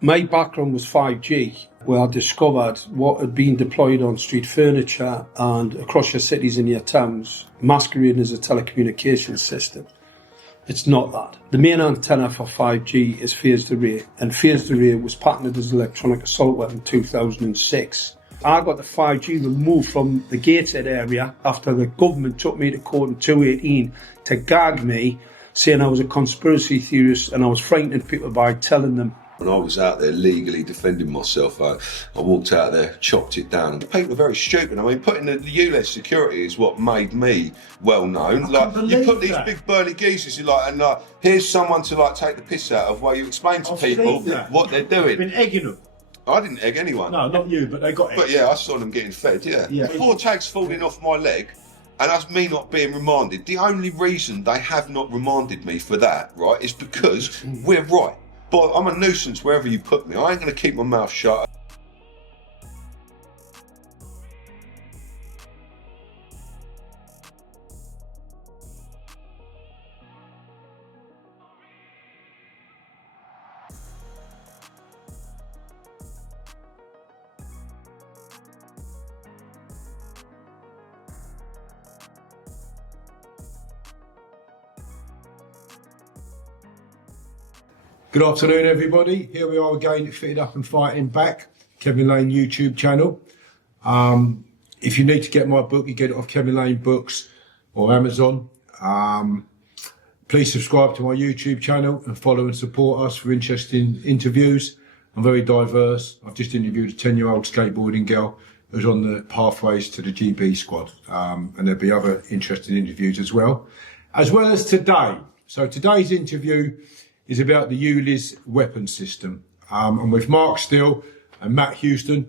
my background was 5G, where I discovered what had been deployed on street furniture and across your cities and your towns, masquerading as a telecommunications system. It's not that. The main antenna for 5G is phased array, and phased array was patented as an electronic assault weapon in 2006. I got the 5G removed from the Gateshead area after the government took me to court in 2018 to gag me, saying I was a conspiracy theorist and I was frightening people by telling them. When I was out there legally defending myself, I walked out there, chopped it down. People are very stupid. I mean, putting the ULEZ security is what made me well known. Like, you put these big burly geezers, here's someone to take the piss out of, while you explain to people what they're doing. You've been egging them. I didn't egg anyone. No, not you, but they got egged. But yeah, I saw them getting fed, yeah. 4 tags falling off my leg, and that's me not being remanded. The only reason they have not remanded me for that, right, is because we're right. But I'm a nuisance wherever you put me. I ain't going to keep my mouth shut. Good afternoon, everybody. Here we are again at Fitted Up and Fighting Back, Kevin Lane YouTube channel. If you need to get my book, you get it off Kevin Lane Books or Amazon. Please subscribe to my YouTube channel and follow and support us for interesting interviews. I'm very diverse. I've just interviewed a 10-year-old skateboarding girl who's on the pathways to the GB squad. And there'll be other interesting interviews as well as today. So today's interview is about the ULEZ weapon system. And with Mark Steele and Matt Houston.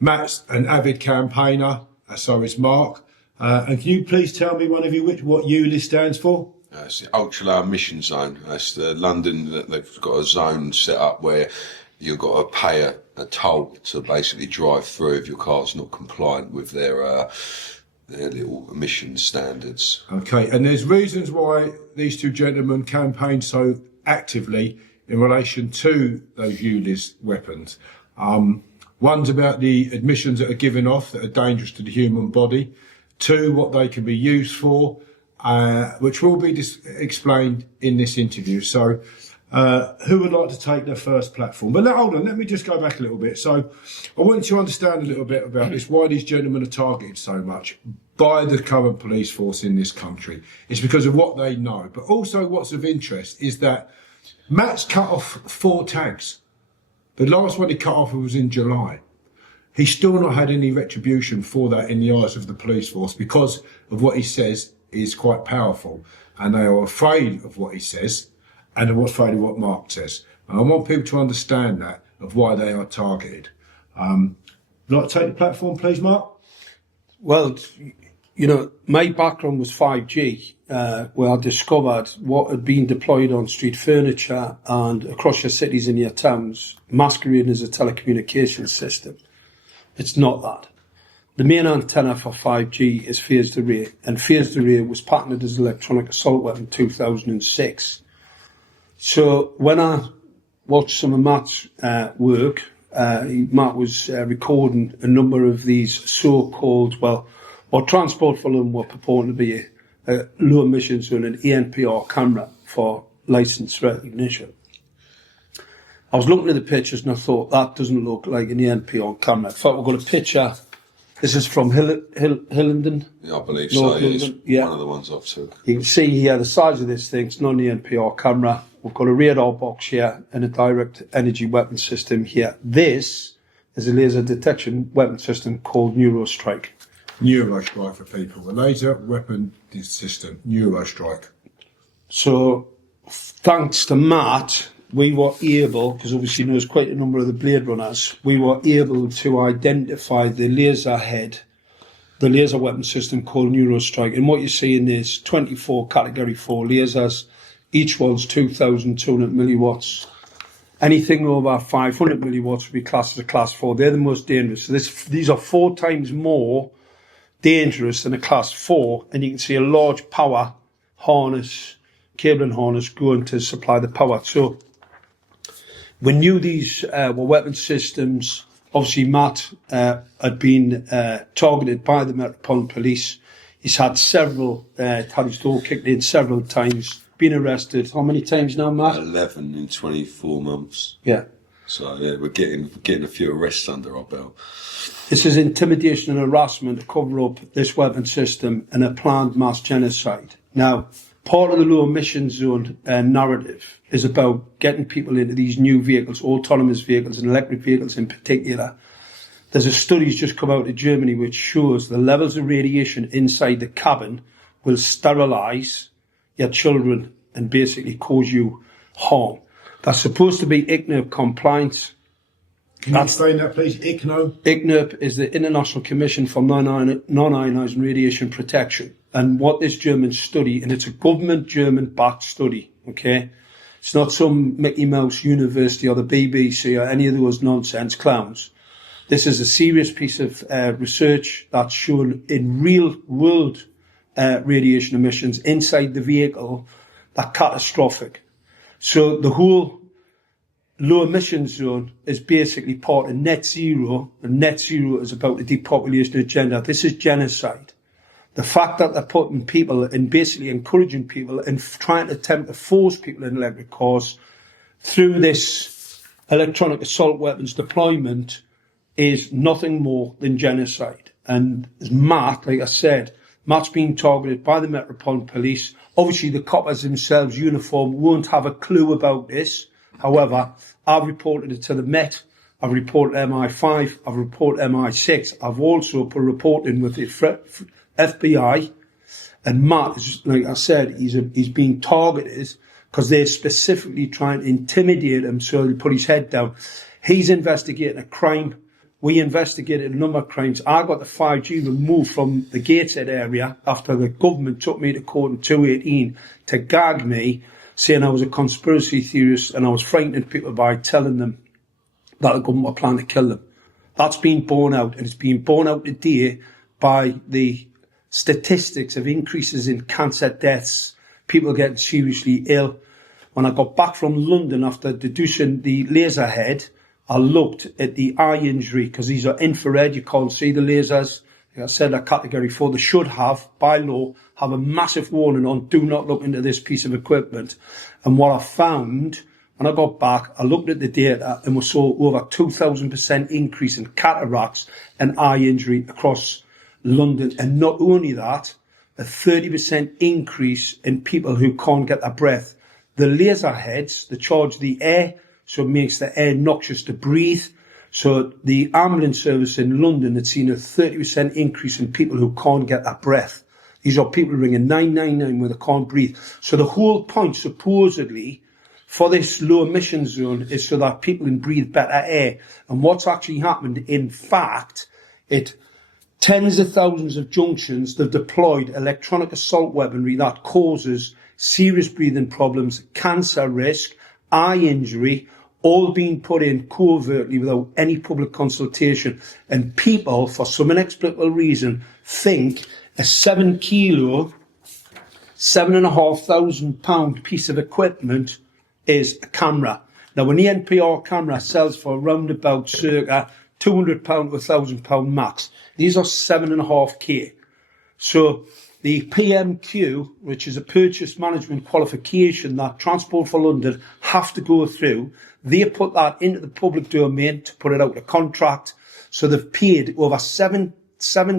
Matt's an avid campaigner, so is Mark. And can you please tell me, one of you, what ULEZ stands for? It's the ultra low emission zone. That's the London, they've got a zone set up where you've got to pay a toll to basically drive through if your car's not compliant with their little emission standards. Okay, and there's reasons why these two gentlemen campaign so actively in relation to those ULEZ weapons. One's about the emissions that are given off that are dangerous to the human body. 2, what they can be used for, which will be explained in this interview. So who would like to take their first platform? But hold on, let me just go back a little bit. So I want you to understand a little bit about this, why these gentlemen are targeted so much by the current police force in this country. It's because of what they know. But also what's of interest is that Matt's cut off 4 tags. The last one he cut off was in July. He's still not had any retribution for that in the eyes of the police force because of what he says is quite powerful. And they are afraid of what he says and they're afraid of what Mark says. And I want people to understand that, of why they are targeted. Would you like to take the platform, please, Mark? Well, my background was 5G, where I discovered what had been deployed on street furniture and across your cities and your towns, masquerading as a telecommunications system. It's not that. The main antenna for 5G is phased array, and phased array was patented as an electronic assault weapon in 2006. So when I watched some of Matt's work, Matt was recording a number of these so-called, what Transport for London were purporting to be a low emission zone, an ANPR camera for licence recognition. I was looking at the pictures and I thought, that doesn't look like an ANPR camera. In fact, we've got a picture. This is from Hillenden. Yeah, I believe so. It's one of the ones I've took. You can see here the size of this thing. It's not an ANPR camera. We've got a radar box here and a direct energy weapon system here. This is a laser detection weapon system called Neurostrike. Neurostrike for people. A laser weapon system, Neurostrike. So, thanks to Matt, we were able, because obviously there's quite a number of the Blade Runners, we were able to identify the laser head, the laser weapon system called Neurostrike. And what you're seeing is 24 category 4 lasers. Each one's 2,200 milliwatts. Anything over 500 milliwatts would be classed as a class 4. They're the most dangerous. So these are 4 times more dangerous than a class 4. And you can see a large power harness, cabling harness going to supply the power. So We knew these were weapon systems. Obviously, Matt had been targeted by the Metropolitan Police. He's had had his door kicked in several times, been arrested. How many times now, Matt? 11 in 24 months. Yeah. So yeah, we're getting a few arrests under our belt. This is intimidation and harassment to cover up this weapon system and a planned mass genocide. Now, part of the low emission zone narrative is about getting people into these new vehicles, autonomous vehicles and electric vehicles in particular. There's a study's just come out of Germany which shows the levels of radiation inside the cabin will sterilise your children and basically cause you harm. That's supposed to be ICNIRP compliant. Can you explain that, please? ICNIRP is the International Commission for Non-Ionizing Radiation Protection. And what this German study, and it's a government German-backed study, okay? It's not some Mickey Mouse University or the BBC or any of those nonsense clowns. This is a serious piece of research that's shown in real-world radiation emissions inside the vehicle that are catastrophic. So the whole low emission zone is basically part of net zero, and net zero is about the depopulation agenda. This is genocide. The fact that they're putting people and basically encouraging people and trying to attempt to force people in electric cars through this electronic assault weapons deployment is nothing more than genocide. And as Matt, like I said, Matt's being targeted by the Metropolitan Police. Obviously, the coppers themselves, uniform, won't have a clue about this. However, I've reported it to the Met. I've reported MI5. I've reported MI6. I've also put a report in with the FBI. And Matt, like I said, he's being targeted because they're specifically trying to intimidate him so he put his head down. He's investigating a crime. We investigated a number of crimes. I got the 5G removed from the Gateshead area after the government took me to court in 2018 to gag me, saying I was a conspiracy theorist and I was frightening people by telling them that the government were planning to kill them. That's been borne out, and it's been borne out today by the statistics of increases in cancer deaths, people getting seriously ill. When I got back from London after deducing the laser head, I looked at the eye injury because these are infrared, you can't see the lasers. Like I said, they're category 4. They should have, by law, have a massive warning on do not look into this piece of equipment. And what I found, when I got back, I looked at the data and we saw over 2,000% increase in cataracts and eye injury across London. And not only that, a 30% increase in people who can't get their breath. The laser heads, they charge the air, so it makes the air noxious to breathe. So the ambulance service in London had seen a 30% increase in people who can't get their breath. These are people ringing 999 where they can't breathe. So the whole point, supposedly, for this low emission zone is so that people can breathe better air. And what's actually happened, in fact, tens of thousands of junctions, they've deployed electronic assault weaponry that causes serious breathing problems, cancer risk, eye injury, all being put in covertly without any public consultation. And people, for some inexplicable reason, think a 7 kilo, £7,500 piece of equipment is a camera. Now, an NPR camera sells for around about circa £200 to £1,000 max. These are 7.5K. So the PMQ, which is a purchase management qualification that Transport for London have to go through, they put that into the public domain to put it out of contract. So they've paid over seven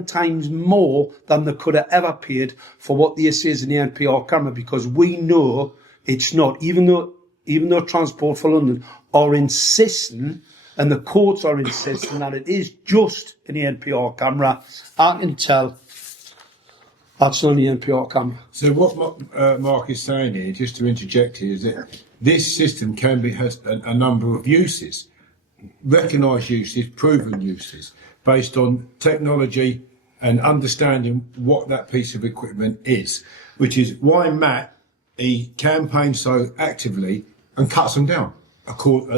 times more than they could have ever paid for what they say is an NPR camera, because we know it's not. Even though Transport for London are insisting, and the courts are insisting that it is just an NPR camera, I can tell that's not an NPR camera. So what Mark is saying here, just to interject here, is that this system has a number of uses, recognised uses, proven uses, based on technology and understanding what that piece of equipment is, which is why Matt, he campaigned so actively and cuts them down,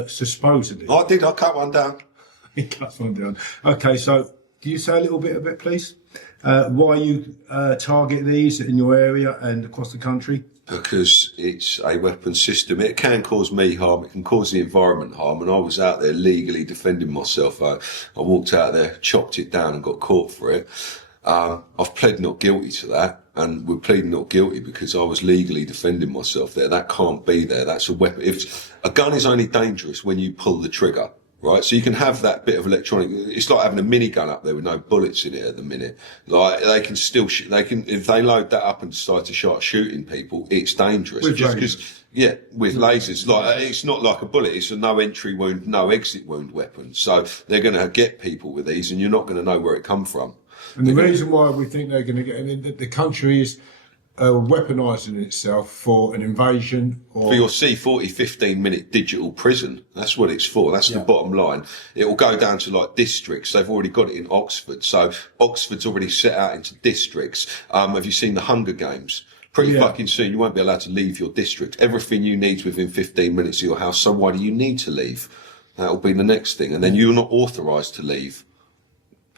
supposedly. I did, I cut one down. He cuts one down. Okay, so can you say a little bit of it, please? Why you target these in your area and across the country? because it's a weapon system. It can cause me harm, it can cause the environment harm, and I was out there legally defending myself. I walked out there, chopped it down and got caught for it. I've pled not guilty to that, and we're pleading not guilty because I was legally defending myself there. That can't be there. That's a weapon. If a gun is only dangerous when you pull the trigger. Right, so you can have that bit of electronic. It's like having a minigun up there with no bullets in it at the minute. Like they can still, they can if they load that up and decide to start shooting people, it's dangerous. With just because, with lasers, like it's not like a bullet. It's a no entry wound, no exit wound weapon. So they're going to get people with these, and you're not going to know where it come from. And the reason why we think they're going to get, I mean, the country is weaponising itself for an invasion or... For your C40 15-minute digital prison. That's what it's for. That's the bottom line. It will go down to like districts. They've already got it in Oxford. So Oxford's already set out into districts. Have you seen the Hunger Games? Pretty fucking soon you won't be allowed to leave your district. Everything you need within 15 minutes of your house. So why do you need to leave? That'll be the next thing. And then you're not authorised to leave.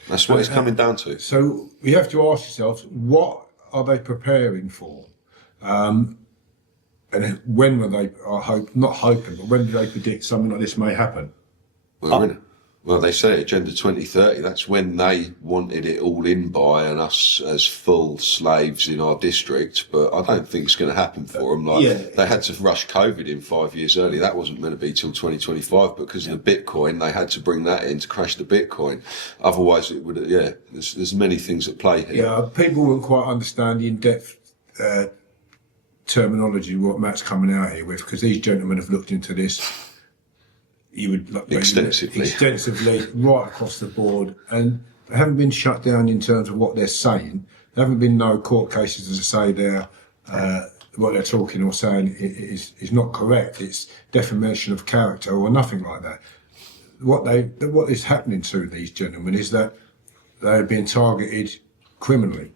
That's what it's coming down to. So we have to ask ourselves, what are they preparing for? And when were they, not hoping, but when do they predict something like this may happen? Well, they say Agenda 2030, that's when they wanted it all in by and us as full slaves in our district, but I don't think it's going to happen for them. They had to rush COVID in 5 years early. That wasn't meant to be till 2025 because of the Bitcoin. They had to bring that in to crash the Bitcoin. Otherwise, it would, there's many things at play here. Yeah, people wouldn't quite understand the in-depth terminology, what Matt's coming out here with, because these gentlemen have looked into this. You would extensively, right across the board, and they haven't been shut down in terms of what they're saying. There haven't been no court cases to say what they're talking or saying is not correct. It's defamation of character or nothing like that. What is happening to these gentlemen is that they're being targeted criminally.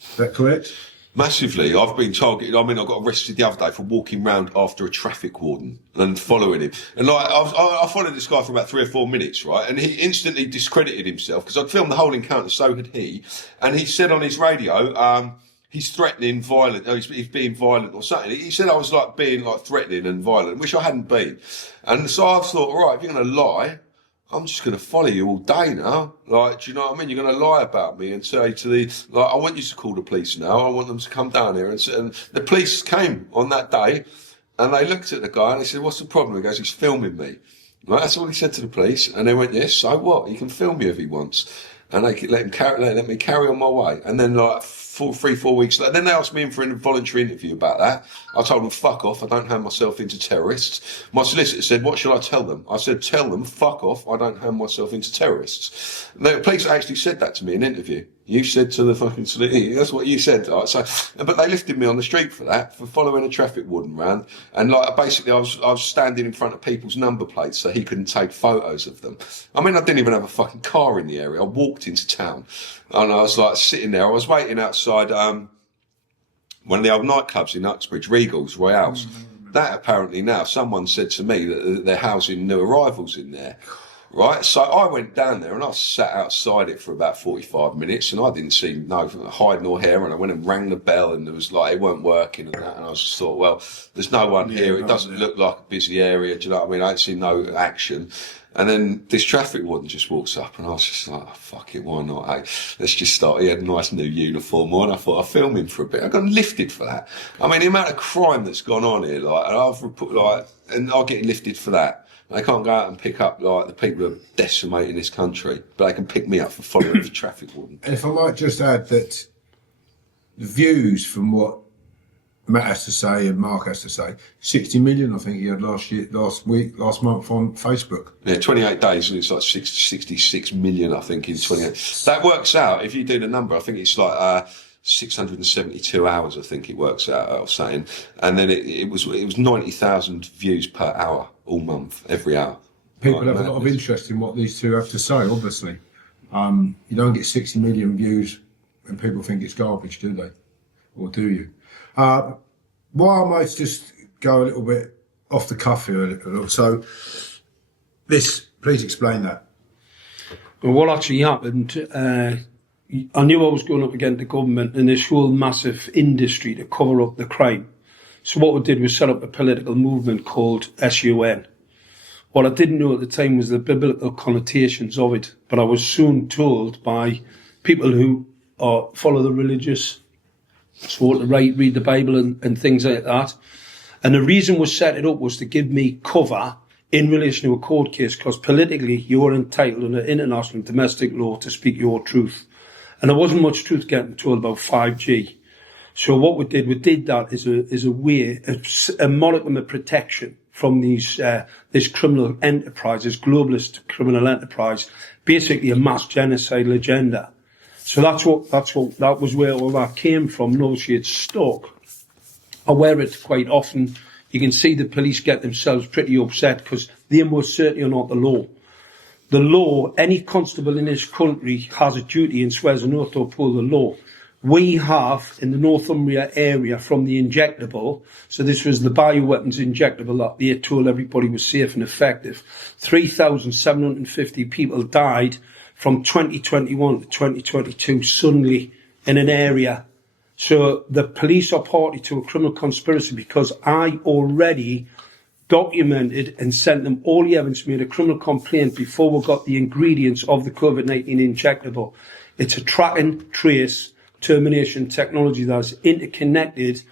Is that correct? Massively. I've been targeted. I mean, I got arrested the other day for walking round after a traffic warden and following him. And like, I followed this guy for about 3 or 4 minutes, right? And he instantly discredited himself because I'd filmed the whole encounter, so had he. And he said on his radio, he's threatening violent, he's being violent or something. He said I was like being like threatening and violent, which I hadn't been. And so I thought, all right, if you're going to lie, I'm just going to follow you all day now. Like, do you know what I mean? You're going to lie about me and say to I want you to call the police now. I want them to come down here. And the police came on that day and they looked at the guy and they said, what's the problem? He goes, he's filming me. Right? That's all he said to the police. And they went, yes, so what? He can film me if he wants. And they let me carry on my way. And then like 3-4 weeks later, then they asked me in for a voluntary interview about that. I told them, fuck off, I don't hand myself into terrorists. My solicitor said, what shall I tell them? I said, tell them, fuck off, I don't hand myself into terrorists. And the police actually said that to me in an interview. You said to the fucking solicitor, that's what you said. So, but they lifted me on the street for that, for following a traffic warden round. And like, basically I was standing in front of people's number plates so he couldn't take photos of them. I mean, I didn't even have a fucking car in the area. I walked into town and I was like sitting there. I was waiting outside, one of the old nightclubs in Uxbridge, Regals, Royales. That apparently now, someone said to me that they're housing new arrivals in there. Right, so I went down there and I sat outside it for about 45 minutes and I didn't see no hide nor hair, and I went and rang the bell and there was like, it weren't working and that, and I just thought, well, there's no one here, it doesn't look like a busy area, do you know what I mean? I ain't seen no action. And then this traffic warden just walks up and I was just like, oh, fuck it, why not? Hey, let's just start. He had a nice new uniform on. I thought I'd film him for a bit. I got lifted for that. I mean, the amount of crime that's gone on here, like, and I'll get lifted for that. They can't go out and pick up like the people who are decimating this country, but they can pick me up for following the traffic warden. And if I might just add that the views from what Matt has to say and Mark has to say, 60 million I think he had last month on Facebook. Yeah, 28 days and it's like 66 million I think in 28. That works out, if you do the number, I think it's like 672 hours I think it works out, I was saying. And then it was 90,000 views per hour all month, every hour. People have a lot of interest in what these two have to say, obviously. You don't get 60 million views when people think it's garbage, do they? Or do you? Why I might just go a little bit off the cuff here a little. So, please explain that. Well, what actually happened, I knew I was going up against the government and this whole massive industry to cover up the crime. So what we did was set up a political movement called SUN. What I didn't know at the time was the biblical connotations of it, but I was soon told by people who follow the religious, so to read the Bible and things like that. And the reason we set it up was to give me cover in relation to a court case, because politically you're entitled under international and domestic law to speak your truth. And there wasn't much truth getting told about 5G. So what we did that as a way, a modicum of protection from this criminal enterprise, this globalist criminal enterprise, basically a mass genocidal agenda. So that was where all that came from, and obviously it's stuck. I wear it quite often. You can see the police get themselves pretty upset because they most certainly are not the law. The law, any constable in this country has a duty and swears an oath to uphold the law. We have, in the Northumbria area, from the injectable, so this was the bioweapons injectable that they told everybody was safe and effective, 3,750 people died from 2021 to 2022 suddenly in an area. So the police are party to a criminal conspiracy because I already documented and sent them all the evidence, made a criminal complaint before we got the ingredients of the COVID-19 injectable. It's a track and trace termination technology that is interconnected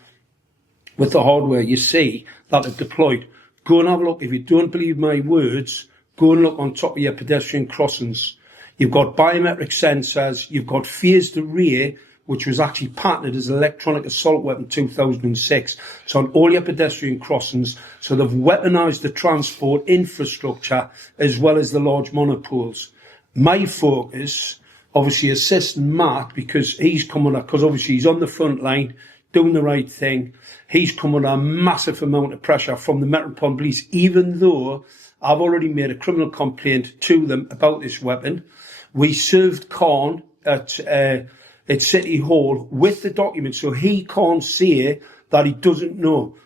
with the hardware you see that are deployed. Go and have a look. If you don't believe my words, go and look on top of your pedestrian crossings. You've got biometric sensors, you've got phased array, which was actually patented as an electronic assault weapon in 2006. So on all your pedestrian crossings, so they've weaponised the transport infrastructure as well as the large monopoles. My focus, obviously assisting Matt, because obviously he's on the front line, doing the right thing. He's come under a massive amount of pressure from the Metropolitan Police, even though I've already made a criminal complaint to them about this weapon. We served Khan at City Hall with the documents, so he can't say that he doesn't know.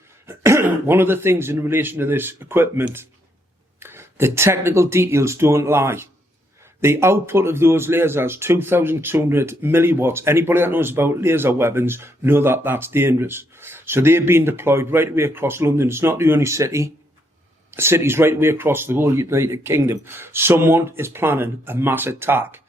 One of the things in relation to this equipment, the technical details don't lie. The output of those lasers, 2,200 milliwatts. Anybody that knows about laser weapons know that that's dangerous. So they're being deployed right away across London. It's not the only city. Cities right away across the whole United Kingdom. Someone is planning a mass attack.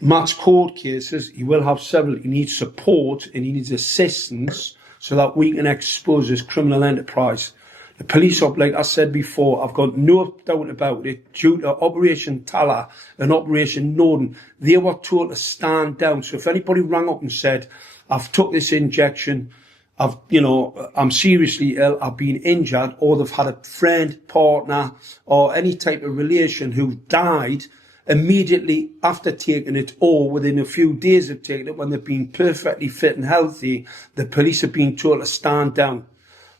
Matt's court cases, he will have several. He needs support and he needs assistance so that we can expose this criminal enterprise. The police, like I said before, I've got no doubt about it, due to Operation Tala and Operation Norden, they were told to stand down. So if anybody rang up and said, I've took this injection, I'm seriously ill, I've been injured, or they've had a friend, partner, or any type of relation who died immediately after taking it, or within a few days of taking it, when they've been perfectly fit and healthy, the police have been told to stand down.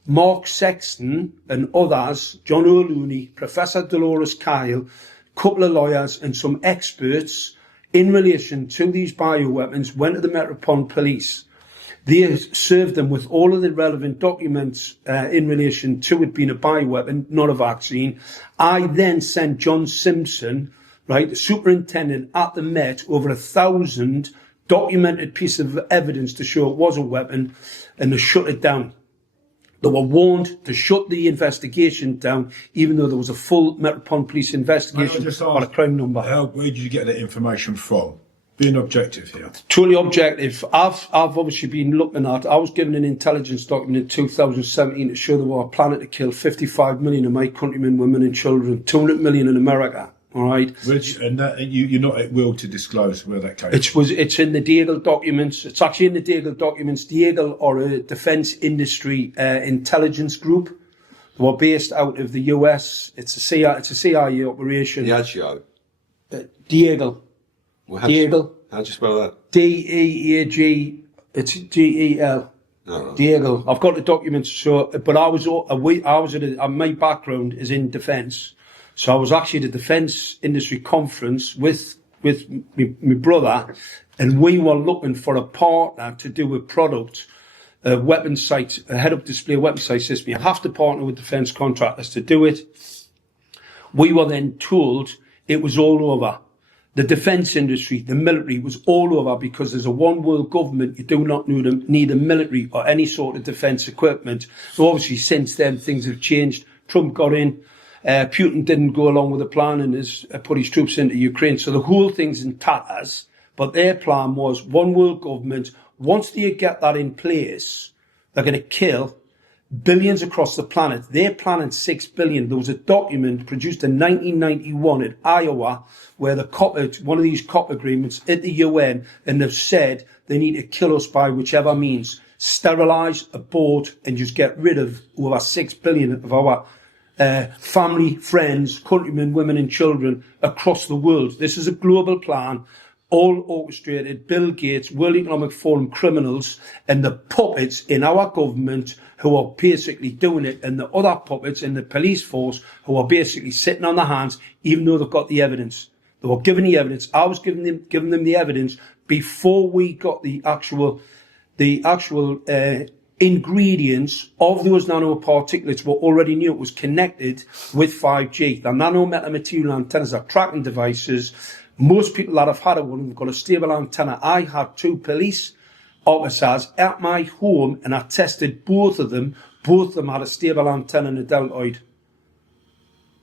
Mark Sexton and others, John O'Looney, Professor Dolores Kyle, a couple of lawyers and some experts in relation to these bioweapons went to the Metropolitan Police. They served them with all of the relevant documents in relation to it being a bioweapon, not a vaccine. I then sent John Simpson, right, the superintendent at the Met, over 1,000 documented pieces of evidence to show it was a weapon, and they shut it down. They were warned to shut the investigation down, even though there was a full Metropolitan Police investigation on a crime number. Where did you get that information from? Being objective here. Totally objective. I've obviously been looking at, I was given an intelligence document in 2017 to show that we were planning to kill 55 million of my countrymen, women and children, 200 million in America. All right. And that, you're not at will to disclose where that came from? It's in the Deagle documents. It's actually in the Deagle documents. Deagle are a defence industry intelligence group. They were based out of the US. It's a CIA operation. Diageo. Deagle. Well, Deagle. How'd you spell that? D-E-A-G. It's G-E-L. Oh, right. Deagle. I've got the documents. So, but my background is in defence. So I was actually at the Defence Industry Conference with my brother, and we were looking for a partner to do a product, a weapon sight, a head-up display weapon sight system. You have to partner with defence contractors to do it. We were then told it was all over. the defence industry, the military was all over, because there's a one world government. You do not need a military or any sort of defence equipment. So obviously since then things have changed. Trump got in. Putin didn't go along with the plan and has put his troops into Ukraine. So the whole thing's in tatters. But their plan was one world government. Once they get that in place, they're going to kill billions across the planet. They're planning 6 billion. There was a document produced in 1991 in Iowa where one of these COP agreements at the UN, and they've said they need to kill us by whichever means. Sterilise, abort, and just get rid of over 6 billion of our family, friends, countrymen, women and children across the world. This is a global plan, all orchestrated. Bill Gates, World Economic Forum criminals, and the puppets in our government who are basically doing it, and the other puppets in the police force who are basically sitting on their hands, even though they've got the evidence. They were given the evidence. I was giving them the evidence before we got the actual ingredients of those nanoparticulates. We already knew it was connected with 5G. The nanometamaterial antennas are tracking devices. Most people that have had one have got a stable antenna. I had 2 police officers at my home, and I tested both of them. Both of them had a stable antenna and a deltoid.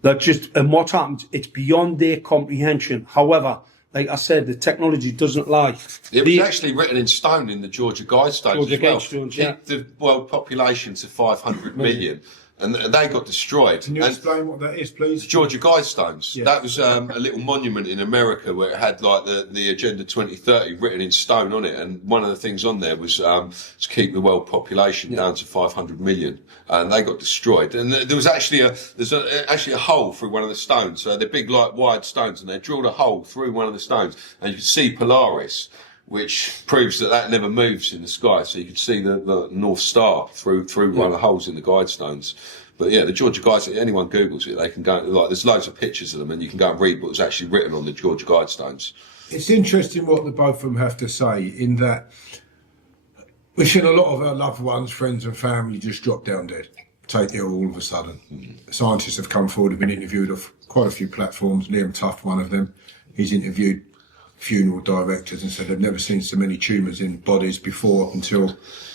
And what happens, it's beyond their comprehension. However, like I said, the technology doesn't lie. It was actually written in stone in the Georgia Guidestones as well. Guidestones, yeah. The world population to 500 million. And they got destroyed. Can you explain what that is, please? The Georgia Guidestones. Yeah. That was a little monument in America where it had like the Agenda 2030 written in stone on it. And one of the things on there was to keep the world population down to 500 million. And they got destroyed. And there was actually a hole through one of the stones. So they're big, like wide stones, and they drilled a hole through one of the stones, and you could see Polaris, which proves that never moves in the sky. So you could see the North Star through one of the holes in the Guidestones. But yeah, the Georgia Guidestones, anyone Googles it, they can go, like, there's loads of pictures of them, and you can go and read what was actually written on the Georgia Guidestones. It's interesting what the both of them have to say, in that we've seen a lot of our loved ones, friends and family just drop down dead, take ill all of a sudden. Scientists have come forward, have been interviewed off quite a few platforms. Liam Tuft, one of them, he's interviewed funeral directors and said they've never seen so many tumours in bodies before until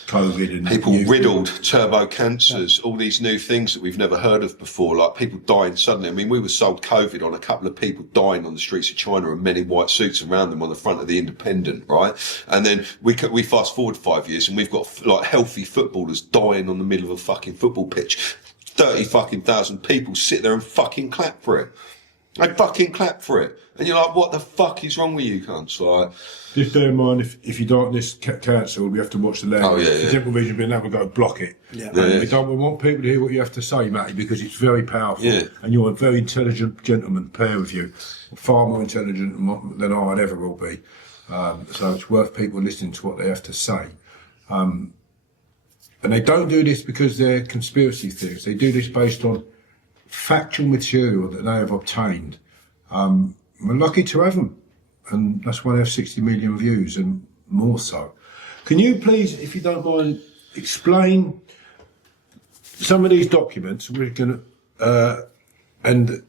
COVID. And people riddled, turbo cancers, all these new things that we've never heard of before, like people dying suddenly. I mean, we were sold COVID on a couple of people dying on the streets of China and men in white suits around them on the front of the Independent, right? And then we fast forward 5 years and we've got like healthy footballers dying on the middle of a fucking football pitch. 30,000 people sit there and fucking clap for it. They fucking clap for it. And you're like, what the fuck is wrong with you, cunts? Like, just bear in mind, if you don't this cancelled, we have to watch the language. Oh, yeah, The Temple Vision being able to go block it. Yeah. We want people to hear what you have to say, Matty, because it's very powerful. Yeah. And you're a very intelligent gentleman, pair of you. Far more intelligent than I ever will be. So it's worth people listening to what they have to say. And they don't do this because they're conspiracy theories. They do this based on factual material that they have obtained. We're lucky to have them, and that's why they have 60 million views and more so. Can you please, if you don't mind, explain some of these documents? We're going to and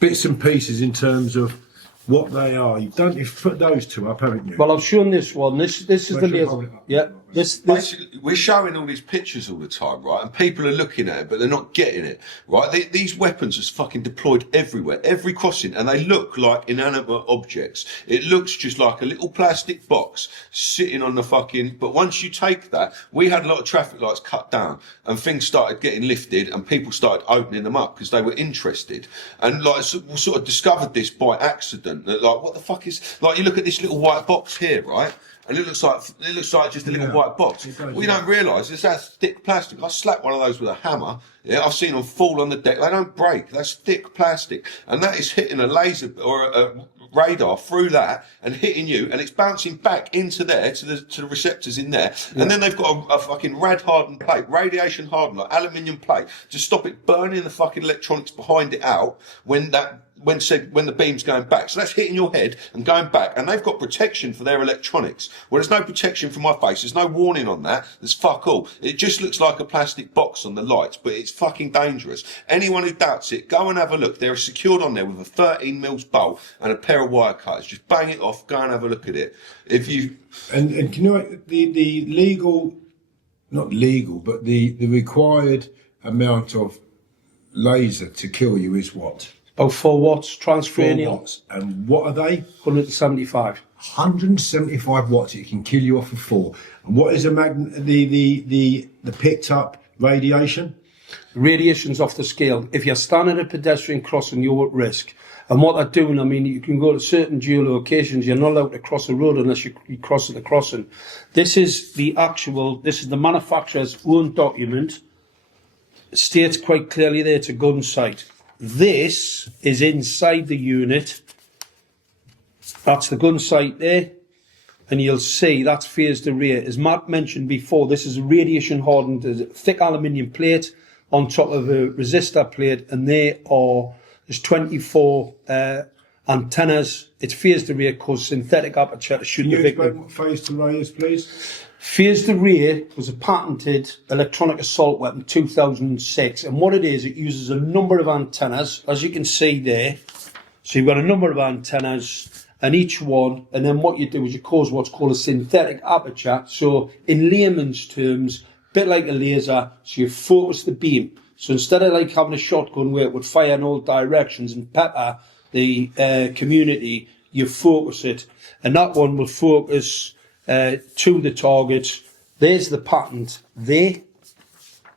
bits and pieces in terms of what they are. You've put those two up, haven't you? Well, I've shown this one. This is the laser. Yeah. This. Basically, we're showing all these pictures all the time, right? And people are looking at it, but they're not getting it, right? These weapons are fucking deployed everywhere, every crossing, and they look like inanimate objects. It looks just like a little plastic box sitting on the fucking... But once you take that, we had a lot of traffic lights cut down, and things started getting lifted, and people started opening them up because they were interested. And like, we sort of discovered this by accident. That, like, what the fuck is... Like, you look at this little white box here, right? And it looks like just a little white box. What you don't realise is that's thick plastic. I slapped one of those with a hammer. Yeah, I've seen them fall on the deck. They don't break. That's thick plastic, and that is hitting a laser or a radar through that and hitting you, and it's bouncing back into there to the receptors in there. Yeah. And then they've got a fucking rad-hardened plate, radiation hardened, like aluminium plate, to stop it burning the fucking electronics behind it out when the beam's going back. So that's hitting your head and going back. And they've got protection for their electronics. Well, there's no protection for my face. There's no warning on that. There's fuck all. It just looks like a plastic box on the lights, but it's fucking dangerous. Anyone who doubts it, go and have a look. They're secured on there with a 13 mils bolt and a pair of wire cutters. Just bang it off, go and have a look at it. If you and you know what, the legal, not legal, but the required amount of laser to kill you is what? About 4 watts, 4 transcranial, watts. And what are they? 175. 175 watts. It can kill you off of 4. And what is the picked up radiation? Radiation's off the scale. If you're standing at a pedestrian crossing, you're at risk. And what they're doing, I mean, you can go to certain geolocations, you're not allowed to cross a road unless you cross at the crossing. This is the manufacturer's own document. It states quite clearly there it's a gun sight. This is inside the unit. That's the gun sight there. And you'll see that's phased array. As Matt mentioned before, this is a radiation hardened thick aluminium plate on top of a resistor plate, and there's 24 antennas. It's phased array because synthetic aperture to shoot Can the you victim. explain what phased array is, please? Phased array was a patented electronic assault weapon, 2006, and what it uses a number of antennas, as you can see there. So you've got a number of antennas, and each one, and then what you do is you cause what's called a synthetic aperture. So in layman's terms, a bit like a laser, so you focus the beam. So instead of like having a shotgun where it would fire in all directions and pepper the community, you focus it, and that one will focus to the target. There's the patent there.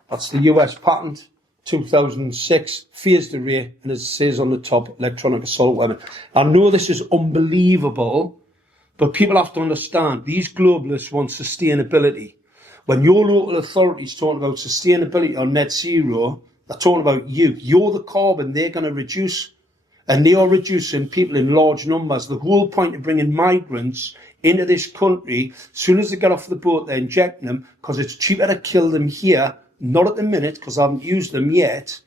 That's the US patent, 2006, phased array, and as it says on the top, electronic assault weapon. I know this is unbelievable, but people have to understand, these globalists want sustainability. When your local authorities talking about sustainability on net zero, they're talking about you. You're the carbon they're going to reduce, and they are reducing people in large numbers. The whole point of bringing migrants into this country, as soon as they get off the boat, they're injecting them because it's cheaper to kill them here, not at the minute because I haven't used them yet.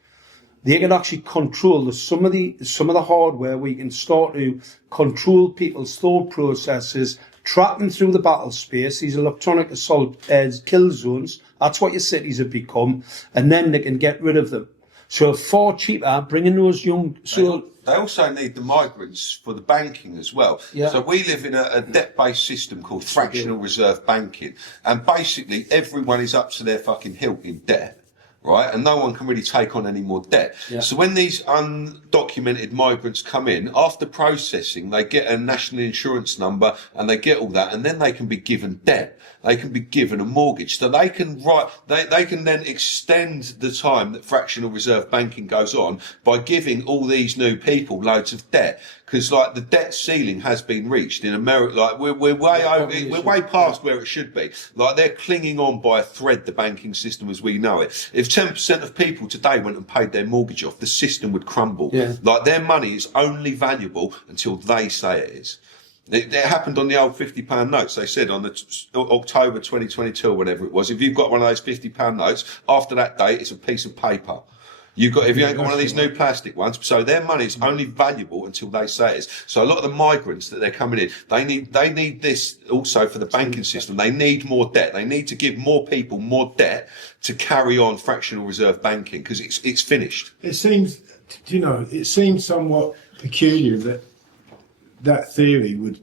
They can actually control some of the hardware where you can start to control people's thought processes, track them through the battle space, these electronic assault kill zones. That's what your cities have become, and then they can get rid of them. So far cheaper bringing those young. So they also need the migrants for the banking as well. Yeah. So we live in a debt-based system called fractional reserve banking, and basically everyone is up to their fucking hilt in debt. Right, and no one can really take on any more debt. Yeah. So when these undocumented migrants come in, after processing, they get a national insurance number and they get all that, and then they can be given debt. They can be given a mortgage, so they can they can then extend the time that fractional reserve banking goes on by giving all these new people loads of debt. Because like the debt ceiling has been reached in America, like we're way past where it should be. Like they're clinging on by a thread, the banking system as we know it. If 10% of people today went and paid their mortgage off, the system would crumble. Yeah. Like their money is only valuable until they say it is. It happened on the old £50 notes. They said on the October 2022, whenever it was, if you've got one of those £50 notes, after that date, it's a piece of paper. If you ain't got one of these new plastic ones, so their money is only valuable until they say it is. So a lot of the migrants that they're coming in, they need this also for the banking system. They need more debt. They need to give more people more debt to carry on fractional reserve banking because it's finished. It seems, it seems somewhat peculiar that theory would